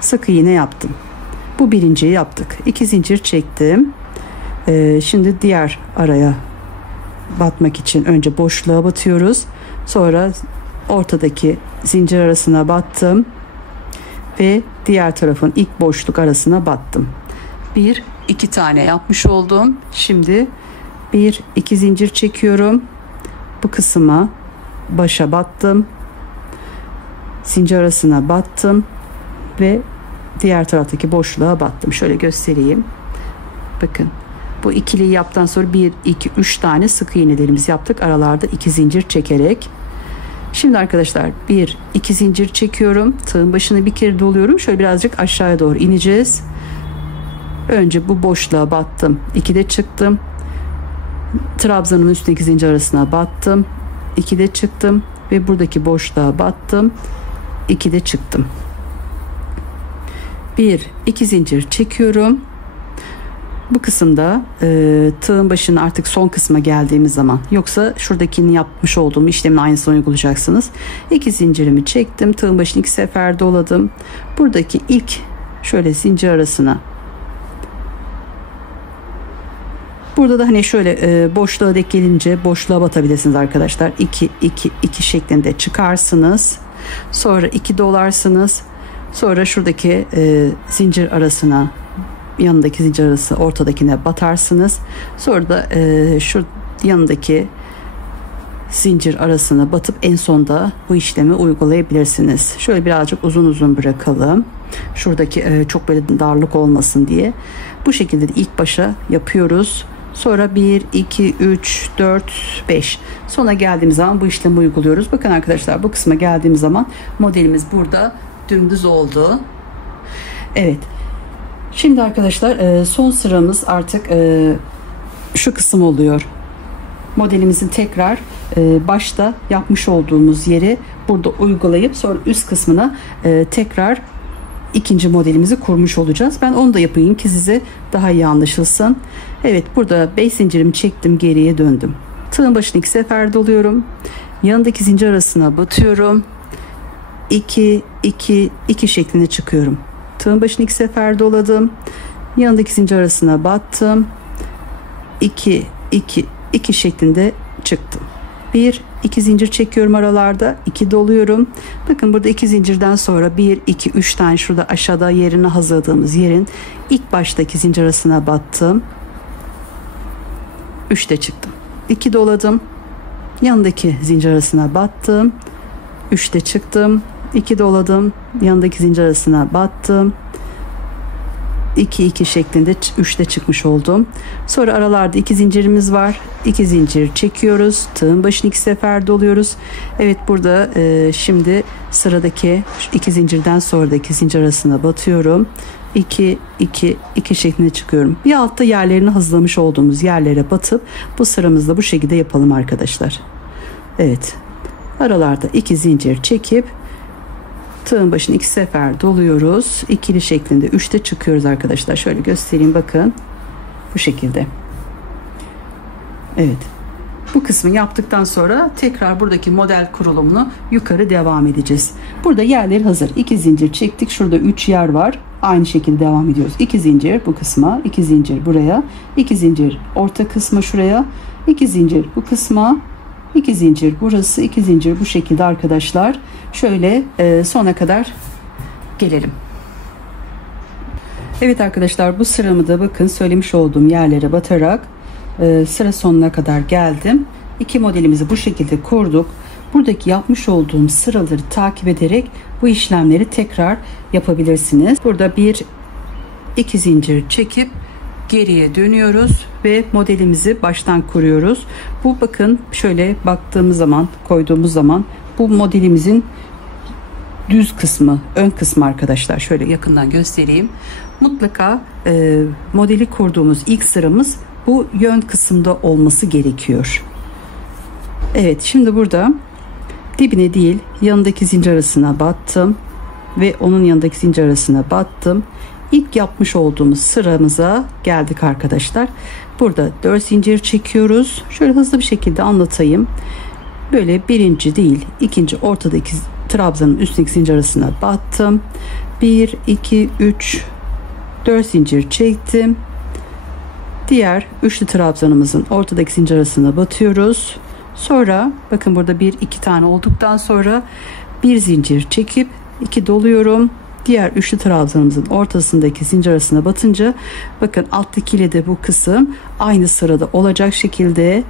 Sık iğne yaptım. Bu birinciyi yaptık. 2 zincir çektim. Şimdi diğer araya batmak için önce boşluğa batıyoruz. Sonra ortadaki zincir arasına battım. Ve diğer tarafın ilk boşluk arasına battım. 1 2 tane yapmış oldum. Şimdi 1 2 zincir çekiyorum. Bu kısma başa battım. Zincir arasına battım ve diğer taraftaki boşluğa battım. Şöyle göstereyim. Bakın. Bu ikiliyi yaptıktan sonra 1 2 3 tane sık iğnelerimizi yaptık. Aralarda 2 zincir çekerek. Şimdi arkadaşlar 1 2 zincir çekiyorum. Tığın başını bir kere doluyorum. Şöyle birazcık aşağıya doğru ineceğiz. Önce bu boşluğa battım. 2 de çıktım. Trabzanın üstündeki zincir arasına battım. 2 de çıktım ve buradaki boşluğa battım. 2 de çıktım. 1 2 zincir çekiyorum. Bu kısımda tığın başının artık son kısma geldiğimiz zaman, yoksa şuradakini yapmış olduğum işlemin aynısını uygulayacaksınız. 2 zincirimi çektim, tığın başını 2 sefer doladım. Buradaki ilk şöyle zincir arasına, burada da hani şöyle boşluğa denk gelince boşluğa batabilirsiniz arkadaşlar. 2 2 2 şeklinde çıkarsınız. Sonra 2 dolarsınız. Sonra şuradaki zincir arasına, yanındaki zincir arası ortadakine batarsınız. Sonra da şu yanındaki zincir arasına batıp en sonda bu işlemi uygulayabilirsiniz. Şöyle birazcık uzun uzun bırakalım. Şuradaki çok böyle darlık olmasın diye. Bu şekilde de ilk başa yapıyoruz. Sonra 1, 2, 3, 4, 5. Sona geldiğimiz zaman bu işlemi uyguluyoruz. Bakın arkadaşlar, bu kısma geldiğimiz zaman modelimiz burada dümdüz oldu. Evet. Şimdi arkadaşlar son sıramız artık şu kısım oluyor. Modelimizin tekrar başta yapmış olduğumuz yeri burada uygulayıp sonra üst kısmına tekrar ikinci modelimizi kurmuş olacağız. Ben onu da yapayım ki size daha iyi anlaşılsın. Evet, burada 5 zincirimi çektim, geriye döndüm. Tığın başını 2 sefer doluyorum. Yanındaki zincir arasına batıyorum. 2 2 2 şeklinde çıkıyorum. Tığın başını 2 sefer doladım. Yanındaki zincir arasına battım. 2 2 2 şeklinde çıktım. 1 2 zincir çekiyorum aralarda, 2 doluyorum. Bakın burada 2 zincirden sonra 1 2 3 tane şurada aşağıda yerini hazırladığımız yerin ilk baştaki zincir arasına battım. 3'te çıktım. 2 doladım. Yanındaki zincir arasına battım. 3'te çıktım. 2 doladım. Yanındaki zincir arasına battım. 2 2 şeklinde 3'te çıkmış oldum. Sonra aralarda 2 zincirimiz var. 2 zincir çekiyoruz. Tığın başını 2 sefer doluyoruz. Evet, burada şimdi sıradaki 2 zincirden sonraki zincir arasına batıyorum. 2 2 2 şeklinde çıkıyorum. Bir altta yerlerini hazırlamış olduğumuz yerlere batıp bu sıramızda bu şekilde yapalım arkadaşlar. Evet. Aralarda 2 zincir çekip tığın başını 2 sefer doluyoruz. İkili şeklinde 3'te çıkıyoruz arkadaşlar. Şöyle göstereyim, bakın. Bu şekilde. Evet. Bu kısmı yaptıktan sonra tekrar buradaki model kurulumunu yukarı devam edeceğiz. Burada yerleri hazır. 2 zincir çektik. Şurada 3 yer var. Aynı şekilde devam ediyoruz. 2 zincir bu kısma, 2 zincir buraya, 2 zincir orta kısma şuraya, 2 zincir bu kısma, 2 zincir burası, 2 zincir bu şekilde arkadaşlar. Şöyle sona kadar gelelim. Evet arkadaşlar, bu sıramı da bakın söylemiş olduğum yerlere batarak sıra sonuna kadar geldim. 2 modelimizi bu şekilde kurduk. Buradaki yapmış olduğum sıraları takip ederek bu işlemleri tekrar yapabilirsiniz. Burada 2 zincir çekip geriye dönüyoruz ve modelimizi baştan kuruyoruz. Bu bakın şöyle baktığımız zaman, koyduğumuz zaman bu modelimizin düz kısmı, ön kısmı arkadaşlar. Şöyle yakından göstereyim. Mutlaka modeli kurduğumuz ilk sıramız bu yön kısımda olması gerekiyor. Evet, şimdi burada dibine değil yanındaki zincir arasına battım ve onun yanındaki zincir arasına battım. İlk yapmış olduğumuz sıramıza geldik arkadaşlar. Burada 4 zincir çekiyoruz. Şöyle hızlı bir şekilde anlatayım. Böyle birinci değil, ikinci ortadaki trabzanın üstündeki zincir arasına battım. 1 2 3 4 zincir çektim. Diğer üçlü trabzanımızın ortadaki zincir arasına batıyoruz. Sonra bakın burada 1 2 tane olduktan sonra bir zincir çekip 2 doluyorum. Diğer üçlü trabzanımızın ortasındaki zincir arasına batınca bakın alttaki ile de bu kısım aynı sırada olacak şekilde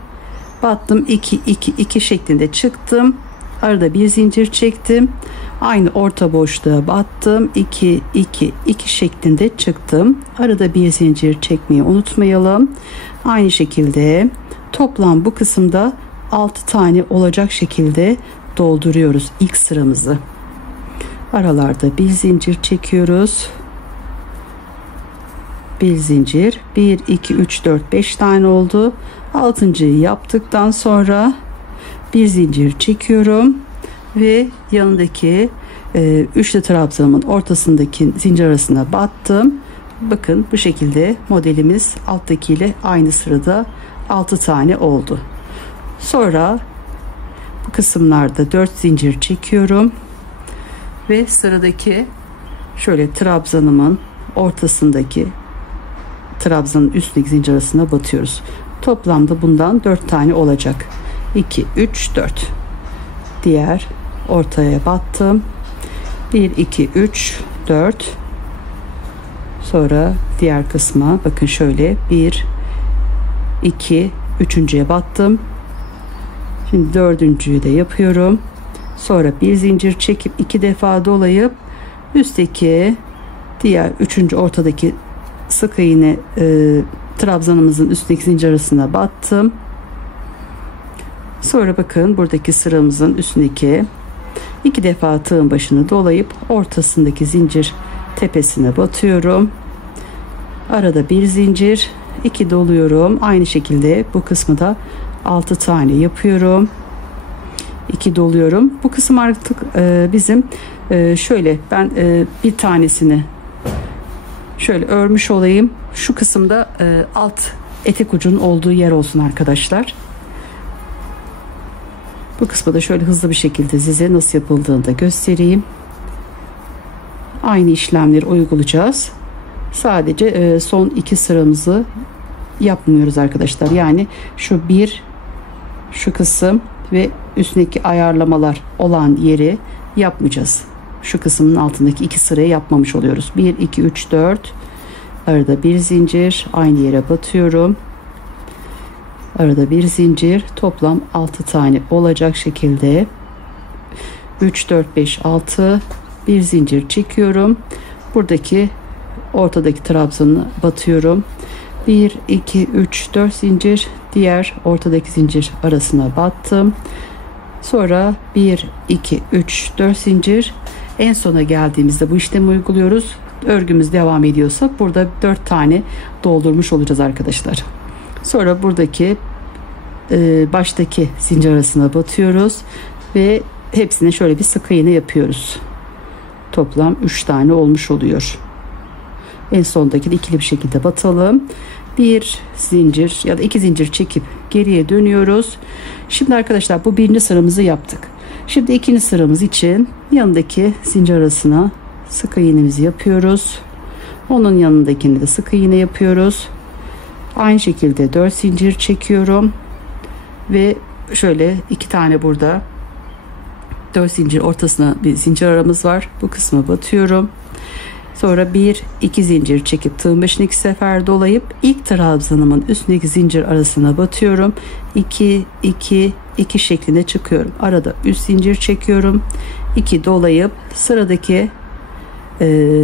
battım. 2 2 2 şeklinde çıktım. Arada bir zincir çektim. Aynı orta boşluğa battım. 2 2 2 şeklinde çıktım. Arada bir zincir çekmeyi unutmayalım. Aynı şekilde toplam bu kısımda 6 tane olacak şekilde dolduruyoruz ilk sıramızı. Aralarda bir zincir çekiyoruz. Bir zincir. 1 2 3 4 5 tane oldu. 6.'yı yaptıktan sonra bir zincir çekiyorum ve yanındaki üçlü trabzanımın ortasındaki zincir arasına battım. Bakın bu şekilde modelimiz alttakiyle aynı sırada 6 tane oldu. Sonra bu kısımlarda 4 zincir çekiyorum ve sıradaki şöyle trabzanımın ortasındaki trabzanın üstündeki zincir arasına batıyoruz. Toplamda bundan 4 tane olacak. 2 3 4. Diğer ortaya battım. 1 2 3 4. Sonra diğer kısma bakın şöyle 1 2 üçüncüye battım. Şimdi dördüncüyü de yapıyorum. Sonra bir zincir çekip 2 defa dolayıp üstteki diğer üçüncü ortadaki sık iğne trabzanımızın üstteki zincir arasına battım. Sonra bakın buradaki sıramızın üstündeki 2 defa tığın başını dolayıp ortasındaki zincir tepesine batıyorum. Arada bir zincir, 2 doluyorum. Aynı şekilde bu kısmı da 6 tane yapıyorum. 2 doluyorum. Bu kısım artık bizim şöyle ben bir tanesini şöyle örmüş olayım. Şu kısımda alt etek ucunun olduğu yer olsun arkadaşlar. Bu kısmı da şöyle hızlı bir şekilde size nasıl yapıldığını da göstereyim. Aynı işlemleri uygulayacağız. Sadece son 2 sıramızı yapmıyoruz arkadaşlar. Yani şu kısım ve üstündeki ayarlamalar olan yeri yapmayacağız. Şu kısmın altındaki 2 sırayı yapmamış oluyoruz. 1 2 3 4. Arada bir zincir, aynı yere batıyorum. Arada bir zincir, toplam 6 tane olacak şekilde 3 4 5 6 bir zincir çekiyorum. Buradaki ortadaki trabzanı batıyorum. 1 2 3 4 zincir, diğer ortadaki zincir arasına battım. Sonra 1 2 3 4 zincir. En sona geldiğimizde bu işlemi uyguluyoruz. Örgümüz devam ediyorsa burada 4 tane doldurmuş olacağız arkadaşlar. Sonra buradaki baştaki zincir arasına batıyoruz ve hepsine şöyle bir sık iğne yapıyoruz. Toplam 3 tane olmuş oluyor. En sondaki de ikili bir şekilde batalım. Bir zincir ya da 2 zincir çekip geriye dönüyoruz. Şimdi arkadaşlar bu birinci sıramızı yaptık. Şimdi ikinci sıramız için yanındaki zincir arasına sık iğnemizi yapıyoruz. Onun yanındakini de sık iğne yapıyoruz. Aynı şekilde 4 zincir çekiyorum ve şöyle 2 tane burada 4 zincir ortasına bir zincir aramız var. Bu kısma batıyorum. Sonra 1 2 zincir çekip tığın başına 2 sefer dolayıp ilk trabzanımın üstündeki zincir arasına batıyorum. 2 2 2 şeklinde çıkıyorum. Arada üst zincir çekiyorum. 2 dolayıp sıradaki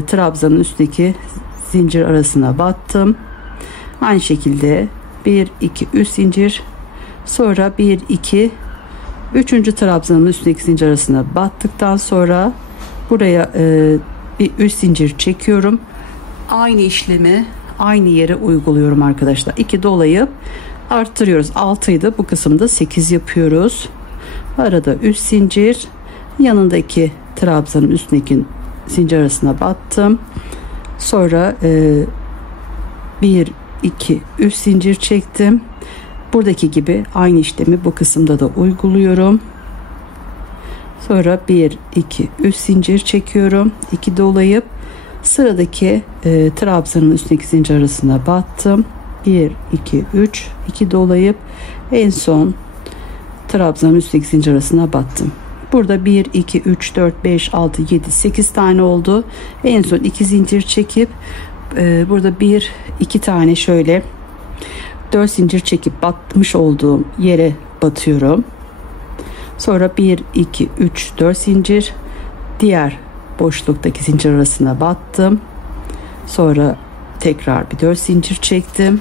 trabzanın üstteki zincir arasına battım. Aynı şekilde 1 2 üst zincir, sonra 1 2 üçüncü trabzanın üstündeki zincir arasına battıktan sonra buraya bir üst zincir çekiyorum. Aynı işlemi aynı yere uyguluyorum arkadaşlar. 2 dolayıp arttırıyoruz. 6 idi, bu kısımda 8 yapıyoruz. Arada üst zincir, yanındaki trabzanın üstündeki zincir arasına battım. Sonra 1 2 üst zincir çektim. Buradaki gibi aynı işlemi bu kısımda da uyguluyorum. Sonra 1 2 üst zincir çekiyorum. 2 dolayıp sıradaki trabzanın üstündeki zincir arasına battım. 1 2 3 2 dolayıp en son trabzanın üstteki zincir arasına battım. Burada 1 2 3 4 5 6 7 8 tane oldu. En son 2 zincir çekip burada 1 2 tane şöyle 4 zincir çekip batmış olduğum yere batıyorum. Sonra 1 2 3 4 zincir, diğer boşluktaki zincir arasına battım. Sonra tekrar bir 4 zincir çektim.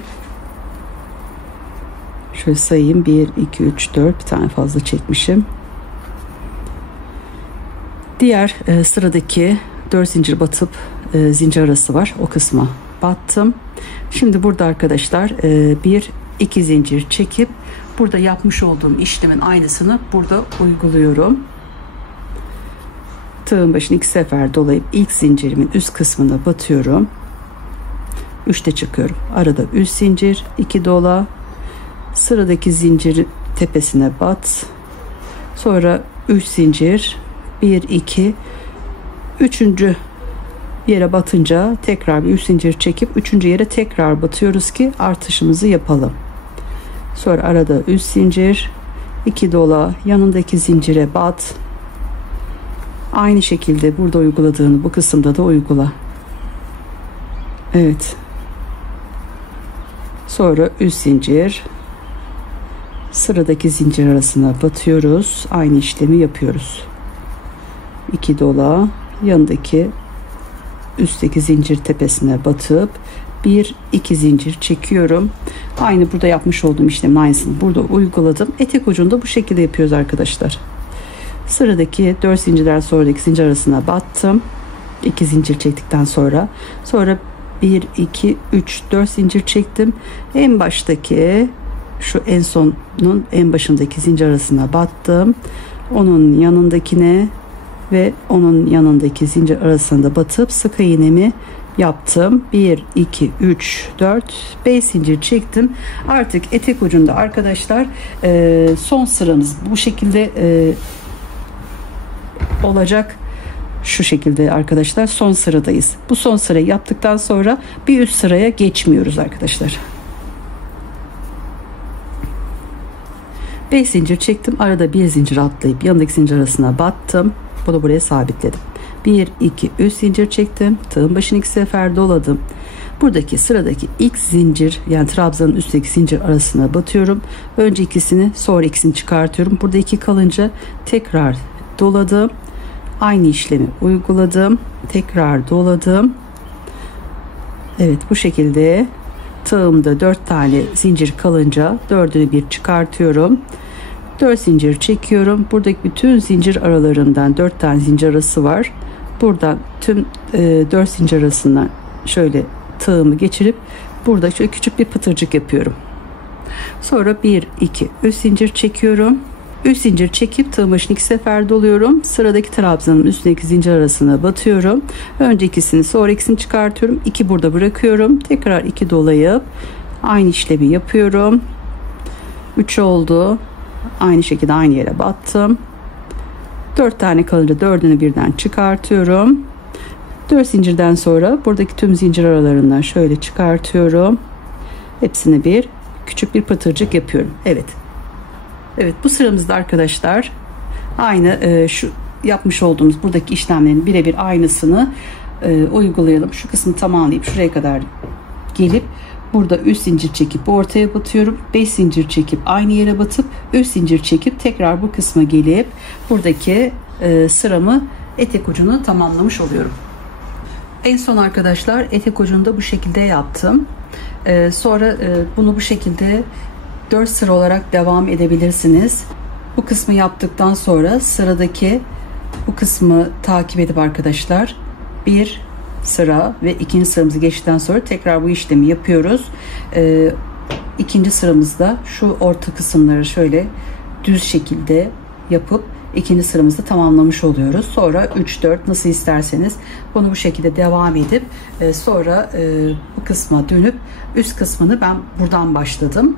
Şöyle sayayım: 1 2 3 4, bir tane fazla çekmişim. Diğer sıradaki 4 zincir batıp zincir arası var, o kısma battım. Şimdi burada arkadaşlar 1 2 zincir çekip burada yapmış olduğum işlemin aynısını burada uyguluyorum. Tığın başını 2 sefer dolayıp ilk zincirimin üst kısmına batıyorum. 3'te çıkıyorum. Arada 3 zincir, 2 dola, sıradaki zincir tepesine bat, sonra 3 zincir, 1 2, 3. yere batınca tekrar bir 3 zincir çekip 3. yere tekrar batıyoruz ki artışımızı yapalım. Sonra arada 3 zincir, 2 dola, yanındaki zincire bat. Aynı şekilde burada uyguladığını bu kısımda da uygula. Evet. Sonra 3 zincir, sıradaki zincir arasına batıyoruz. Aynı işlemi yapıyoruz. 2 dola, yanındaki üstteki zincir tepesine batıp 1 2 zincir çekiyorum. Aynı burada yapmış olduğum işlemin aynısını burada uyguladım. Etek ucunda bu şekilde yapıyoruz arkadaşlar. Sıradaki 4 zincirden sonraki zincir arasına battım. 2 zincir çektikten sonra 1 2 3 4 zincir çektim. En baştaki şu en sonun en başındaki zincir arasına battım. Onun yanındakine ve onun yanındaki zincir arasında batıp sık iğnemi yaptım. 1 2 3 4 5 zincir çektim. Artık etek ucunda arkadaşlar son sıramız bu şekilde olacak. Şu şekilde arkadaşlar son sıradayız. Bu son sırayı yaptıktan sonra bir üst sıraya geçmiyoruz arkadaşlar. 5 zincir çektim. Arada bir zincir atlayıp yanındaki zincir arasına battım. Bunu buraya sabitledim. 1 2 3 zincir çektim. Tığın başını 2 sefer doladım. Buradaki sıradaki ilk zincir, yani trabzanın üstteki zincir arasına batıyorum. Önce ikisini, sonra ikisini çıkartıyorum. Burada 2 kalınca tekrar doladım. Aynı işlemi uyguladım. Tekrar doladım. Evet, bu şekilde tığımda 4 tane zincir kalınca 4'ünü bir çıkartıyorum. 4 zincir çekiyorum. Buradaki bütün zincir aralarından 4 tane zincir arası var. Buradan tüm 4 zincir arasından şöyle tığımı geçirip burada şöyle küçük bir pıtırcık yapıyorum. Sonra 1 2 3 zincir çekiyorum. 3 zincir çekip tığ başını 2 sefer doluyorum. Sıradaki trabzanın üstündeki zincir arasına batıyorum. Önce ikisini, sonra ikisini çıkartıyorum. 2 burada bırakıyorum. Tekrar 2 dolayıp aynı işlemi yapıyorum. 3 oldu. Aynı şekilde aynı yere battım. 4 tane kalınca 4'ünü birden çıkartıyorum. 4 zincirden sonra buradaki tüm zincir aralarından şöyle çıkartıyorum. Hepsini bir küçük bir pıtırcık yapıyorum. Evet. Evet, bu sıramızda arkadaşlar aynı şu yapmış olduğumuz buradaki işlemlerin birebir aynısını uygulayalım. Şu kısmı tamamlayıp şuraya kadar gelip burada 3 zincir çekip ortaya batıyorum. 5 zincir çekip aynı yere batıp 3 zincir çekip tekrar bu kısma gelip buradaki sıramı etek ucunu tamamlamış oluyorum. En son arkadaşlar etek ucunda bu şekilde yaptım. Sonra bunu bu şekilde 4 sıra olarak devam edebilirsiniz. Bu kısmı yaptıktan sonra sıradaki bu kısmı takip edip arkadaşlar bir sıra ve ikinci sıramızı geçtikten sonra tekrar bu işlemi yapıyoruz. İkinci sıramızda şu orta kısımları şöyle düz şekilde yapıp ikinci sıramızı tamamlamış oluyoruz. Sonra 3-4 nasıl isterseniz bunu bu şekilde devam edip sonra bu kısma dönüp üst kısmını ben buradan başladım.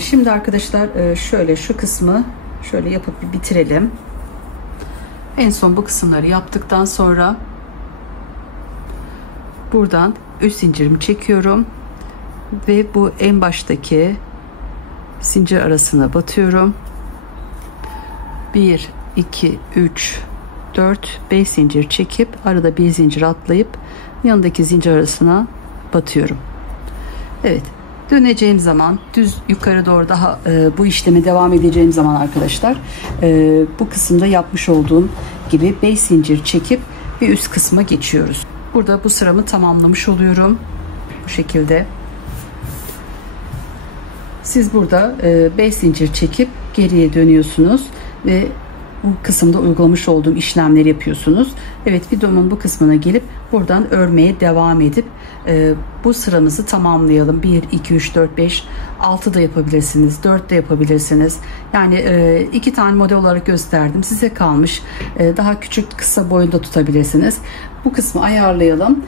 Şimdi arkadaşlar şöyle şu kısmı şöyle yapıp bir bitirelim. En son bu kısımları yaptıktan sonra buradan 3 zincirimi çekiyorum ve bu en baştaki zincir arasına batıyorum. 1 2 3 4 5 zincir çekip arada bir zincir atlayıp yanındaki zincir arasına batıyorum. Evet, döneceğim zaman düz yukarı doğru daha bu işleme devam edeceğim zaman arkadaşlar bu kısımda yapmış olduğum gibi 5 zincir çekip bir üst kısma geçiyoruz. Burada bu sıramı tamamlamış oluyorum. Bu şekilde. Siz burada 5 zincir çekip geriye dönüyorsunuz ve bu kısımda uygulamış olduğum işlemleri yapıyorsunuz. Evet, videomun bu kısmına gelip buradan örmeye devam edip bu sıramızı tamamlayalım. 1 2 3 4 5 6 da yapabilirsiniz, 4 de yapabilirsiniz. Yani 2 tane model olarak gösterdim, size kalmış. Daha küçük, kısa boyunda tutabilirsiniz. Bu kısmı ayarlayalım.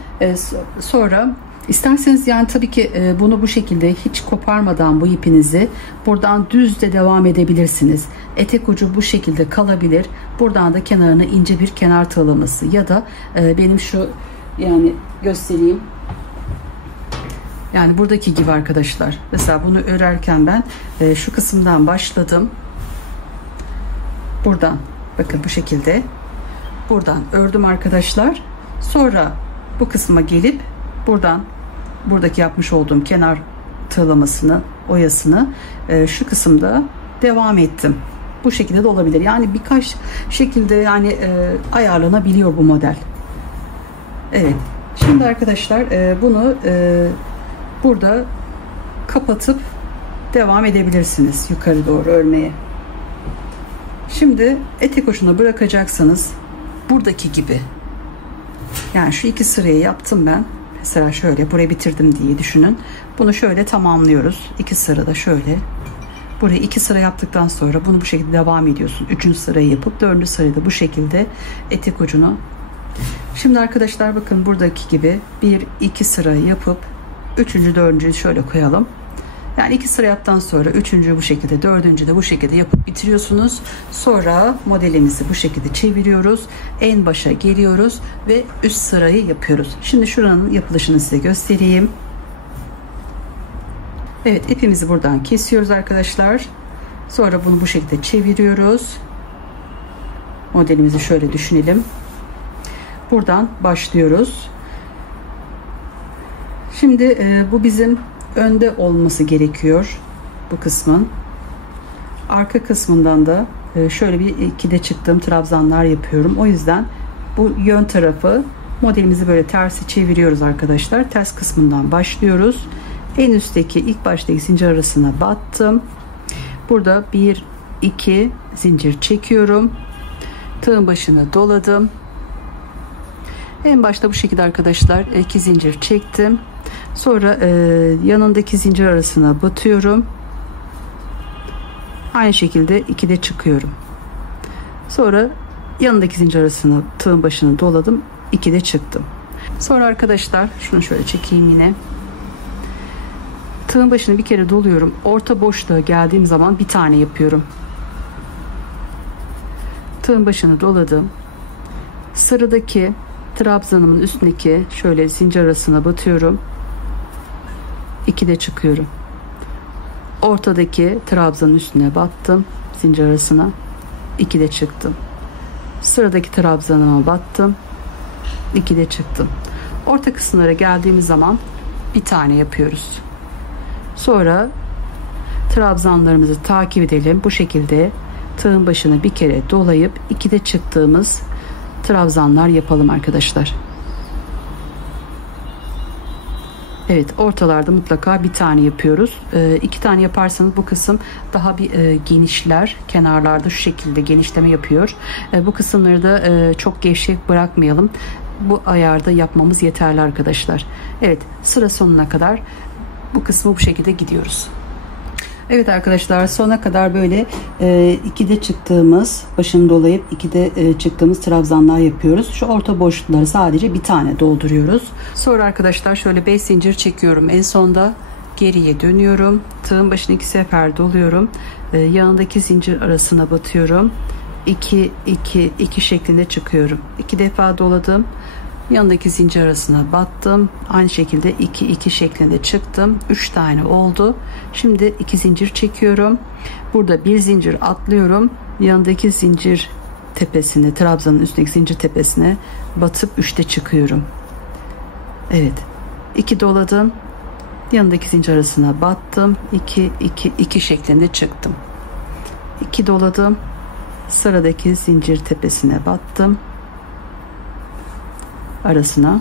Sonra İsterseniz yani tabii ki bunu bu şekilde hiç koparmadan bu ipinizi buradan düz de devam edebilirsiniz. Etek ucu bu şekilde kalabilir. Buradan da kenarına ince bir kenar tığlaması ya da benim şu yani göstereyim. Yani buradaki gibi arkadaşlar. Mesela bunu örerken ben şu kısımdan başladım. Buradan bakın bu şekilde buradan ördüm arkadaşlar. Sonra bu kısma gelip buradan buradaki yapmış olduğum kenar tığlamasını, oyasını şu kısımda devam ettim. Bu şekilde de olabilir. Yani birkaç şekilde yani ayarlanabiliyor bu model. Evet. Şimdi arkadaşlar bunu burada kapatıp devam edebilirsiniz yukarı doğru örmeye. Şimdi etek ucuna bırakacaksınız buradaki gibi. Yani şu iki sırayı yaptım ben. Mesela şöyle burayı bitirdim diye düşünün. Bunu şöyle tamamlıyoruz. İki sırada şöyle. Buraya iki sıra yaptıktan sonra bunu bu şekilde devam ediyorsun. Üçüncü sırayı yapıp dördüncü sırayı da bu şekilde etek ucunu. Şimdi arkadaşlar bakın buradaki gibi bir iki sıra yapıp üçüncü dördüncüyü şöyle koyalım. Yani iki sıra yaptıktan sonra üçüncü bu şekilde, dördüncü de bu şekilde yapıp bitiriyorsunuz. Sonra modelimizi bu şekilde çeviriyoruz. En başa geliyoruz ve üst sırayı yapıyoruz. Şimdi şuranın yapılışını size göstereyim. Evet, ipimizi buradan kesiyoruz arkadaşlar. Sonra bunu bu şekilde çeviriyoruz. Modelimizi şöyle düşünelim. Buradan başlıyoruz. Şimdi bu bizim önde olması gerekiyor bu kısmın. Arka kısmından da şöyle bir ikide çıktığım trabzanlar yapıyorum. O yüzden bu yön tarafı modelimizi böyle tersi çeviriyoruz arkadaşlar. Ters kısmından başlıyoruz. En üstteki ilk baştaki zincir arasına battım. Burada 1 2 zincir çekiyorum. Tığın başını doladım. En başta bu şekilde arkadaşlar 2 zincir çektim. Sonra yanındaki zincir arasına batıyorum. Aynı şekilde 2'de çıkıyorum. Sonra yanındaki zincir arasına tığın başını doladım. 2'de çıktım. Sonra arkadaşlar şunu şöyle çekeyim yine. Tığın başını bir kere doluyorum. Orta boşluğa geldiğim zaman bir tane yapıyorum. Tığın başını doladım. Sıradaki trabzanımın üstündeki şöyle zincir arasına batıyorum. 2'de çıkıyorum. Ortadaki trabzanın üstüne battım. Zincir arasına 2'de çıktım. Sıradaki trabzanıma battım. 2'de çıktım. Orta kısımlara geldiğimiz zaman bir tane yapıyoruz. Sonra trabzanlarımızı takip edelim. Bu şekilde tığın başını bir kere dolayıp 2'de çıktığımız trabzanlar yapalım arkadaşlar. Evet, ortalarda mutlaka bir tane yapıyoruz. 2 tane yaparsanız bu kısım daha bir genişler. Kenarlarda şu şekilde genişleme yapıyor. Bu kısımları da çok gevşek bırakmayalım. Bu ayarda yapmamız yeterli arkadaşlar. Evet, sıra sonuna kadar bu kısmı bu şekilde gidiyoruz. Evet arkadaşlar, sona kadar böyle 2'de çıktığımız, başını dolayıp 2'de çıktığımız trabzanlar yapıyoruz. Şu orta boşlukları sadece bir tane dolduruyoruz. Sonra arkadaşlar şöyle 5 zincir çekiyorum. En sonda geriye dönüyorum. Tığın başını 2 sefer doluyorum. Yanındaki zincir arasına batıyorum. 2 2 2 şeklinde çıkıyorum. 2 defa doladım. Yanındaki zincir arasına battım. Aynı şekilde 2 2 şeklinde çıktım. 3 tane oldu. Şimdi 2 zincir çekiyorum. Burada bir zincir atlıyorum. Yanındaki zincir tepesine, trabzanın üstündeki zincir tepesine batıp 3'te çıkıyorum. Evet. 2 doladım. Yanındaki zincir arasına battım. 2 2 2 şeklinde çıktım. 2 doladım. Sıradaki zincir tepesine battım. Arasına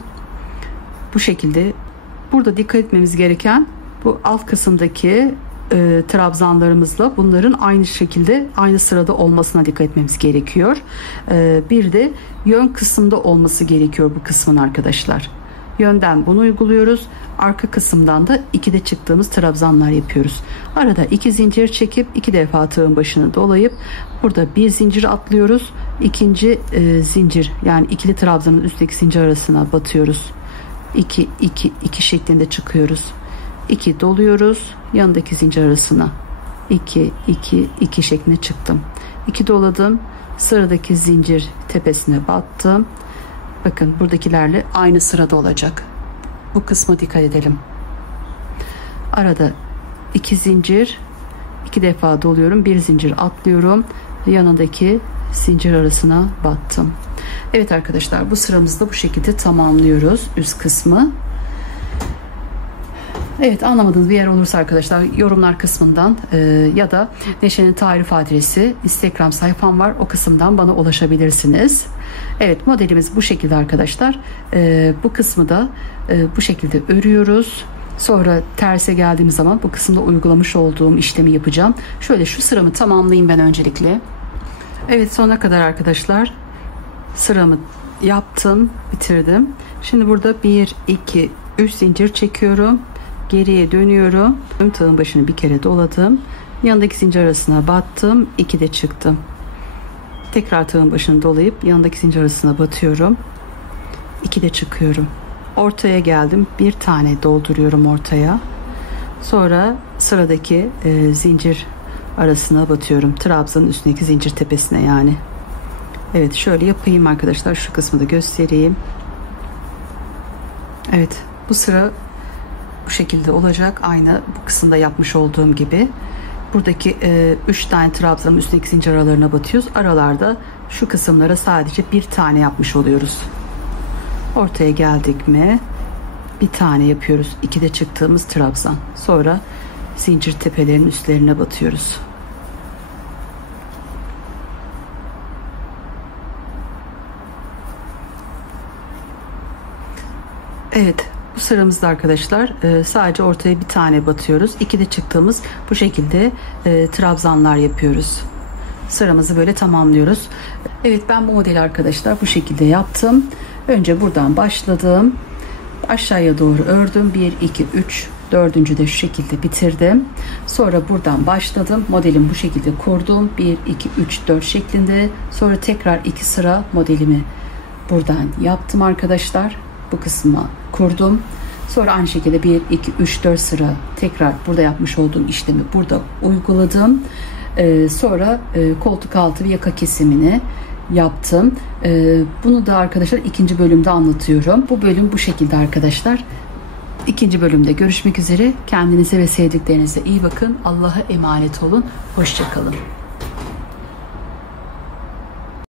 bu şekilde. Burada dikkat etmemiz gereken bu alt kısımdaki trabzanlarımızla bunların aynı şekilde aynı sırada olmasına dikkat etmemiz gerekiyor. Bir de yön kısımda olması gerekiyor bu kısmın arkadaşlar. Yönden bunu uyguluyoruz. Arka kısımdan da 2'de çıktığımız trabzanlar yapıyoruz. Arada 2 zincir çekip 2 defa tığın başını dolayıp burada bir zincir atlıyoruz. İkinci zincir, yani ikili trabzanın üstteki zincir arasına batıyoruz. 2 2 2 şeklinde çıkıyoruz. 2 doluyoruz, yanındaki zincir arasına 2 2 2 şeklinde çıktım. 2 doladım, sıradaki zincir tepesine battım. Bakın buradakilerle aynı sırada olacak. Bu kısma dikkat edelim. Arada 2 zincir, 2 defa doluyorum, bir zincir atlıyorum, yanındaki zincir arasına battım. Evet arkadaşlar, bu sıramızı da bu şekilde tamamlıyoruz üst kısmı. Evet, anlamadığınız bir yer olursa arkadaşlar yorumlar kısmından ya da Neşe'nin tarif adresi Instagram sayfam var, o kısımdan bana ulaşabilirsiniz. Evet, modelimiz bu şekilde arkadaşlar. Bu kısmı da bu şekilde örüyoruz. Sonra terse geldiğim zaman bu kısımda uygulamış olduğum işlemi yapacağım. Şöyle şu sıramı tamamlayayım ben öncelikle. Evet, sonuna kadar arkadaşlar sıramı yaptım, bitirdim. Şimdi burada 1 2 3 zincir çekiyorum. Geriye dönüyorum. Tığın başını bir kere doladım. Yanındaki zincir arasına battım. 2 de çıktım. Tekrar tığın başını dolayıp yanındaki zincir arasına batıyorum. 2 de çıkıyorum. Ortaya geldim. Bir tane dolduruyorum ortaya. Sonra sıradaki zincir arasına batıyorum. Trabzanın üstündeki zincir tepesine yani. Evet, şöyle yapayım arkadaşlar. Şu kısmı da göstereyim. Evet, bu sıra bu şekilde olacak. Aynı bu kısımda yapmış olduğum gibi. Buradaki 3 tane trabzanın üstündeki zincir aralarına batıyoruz. Aralarda şu kısımlara sadece bir tane yapmış oluyoruz. Ortaya geldik mi bir tane yapıyoruz. 2'de çıktığımız trabzan. Sonra zincir tepelerin üstlerine batıyoruz. Evet, bu sıramızda arkadaşlar sadece ortaya bir tane batıyoruz. 2'de çıktığımız bu şekilde trabzanlar yapıyoruz. Sıramızı böyle tamamlıyoruz. Evet, ben bu modeli arkadaşlar bu şekilde yaptım. Önce buradan başladım. Aşağıya doğru ördüm. 1 2 3 dördüncü de şu şekilde bitirdim. Sonra buradan başladım. Modelimi bu şekilde kurdum. 1 2 3 4 şeklinde. Sonra tekrar 2 sıra modelimi buradan yaptım arkadaşlar. Bu kısma kurdum. Sonra aynı şekilde 1 2 3 4 sıra tekrar burada yapmış olduğum işlemi burada uyguladım. Sonra koltuk altı ve yaka kesimini yaptım. Bunu da arkadaşlar ikinci bölümde anlatıyorum. Bu bölüm bu şekilde arkadaşlar. İkinci bölümde görüşmek üzere. Kendinize ve sevdiklerinize iyi bakın. Allah'a emanet olun. Hoşça kalın.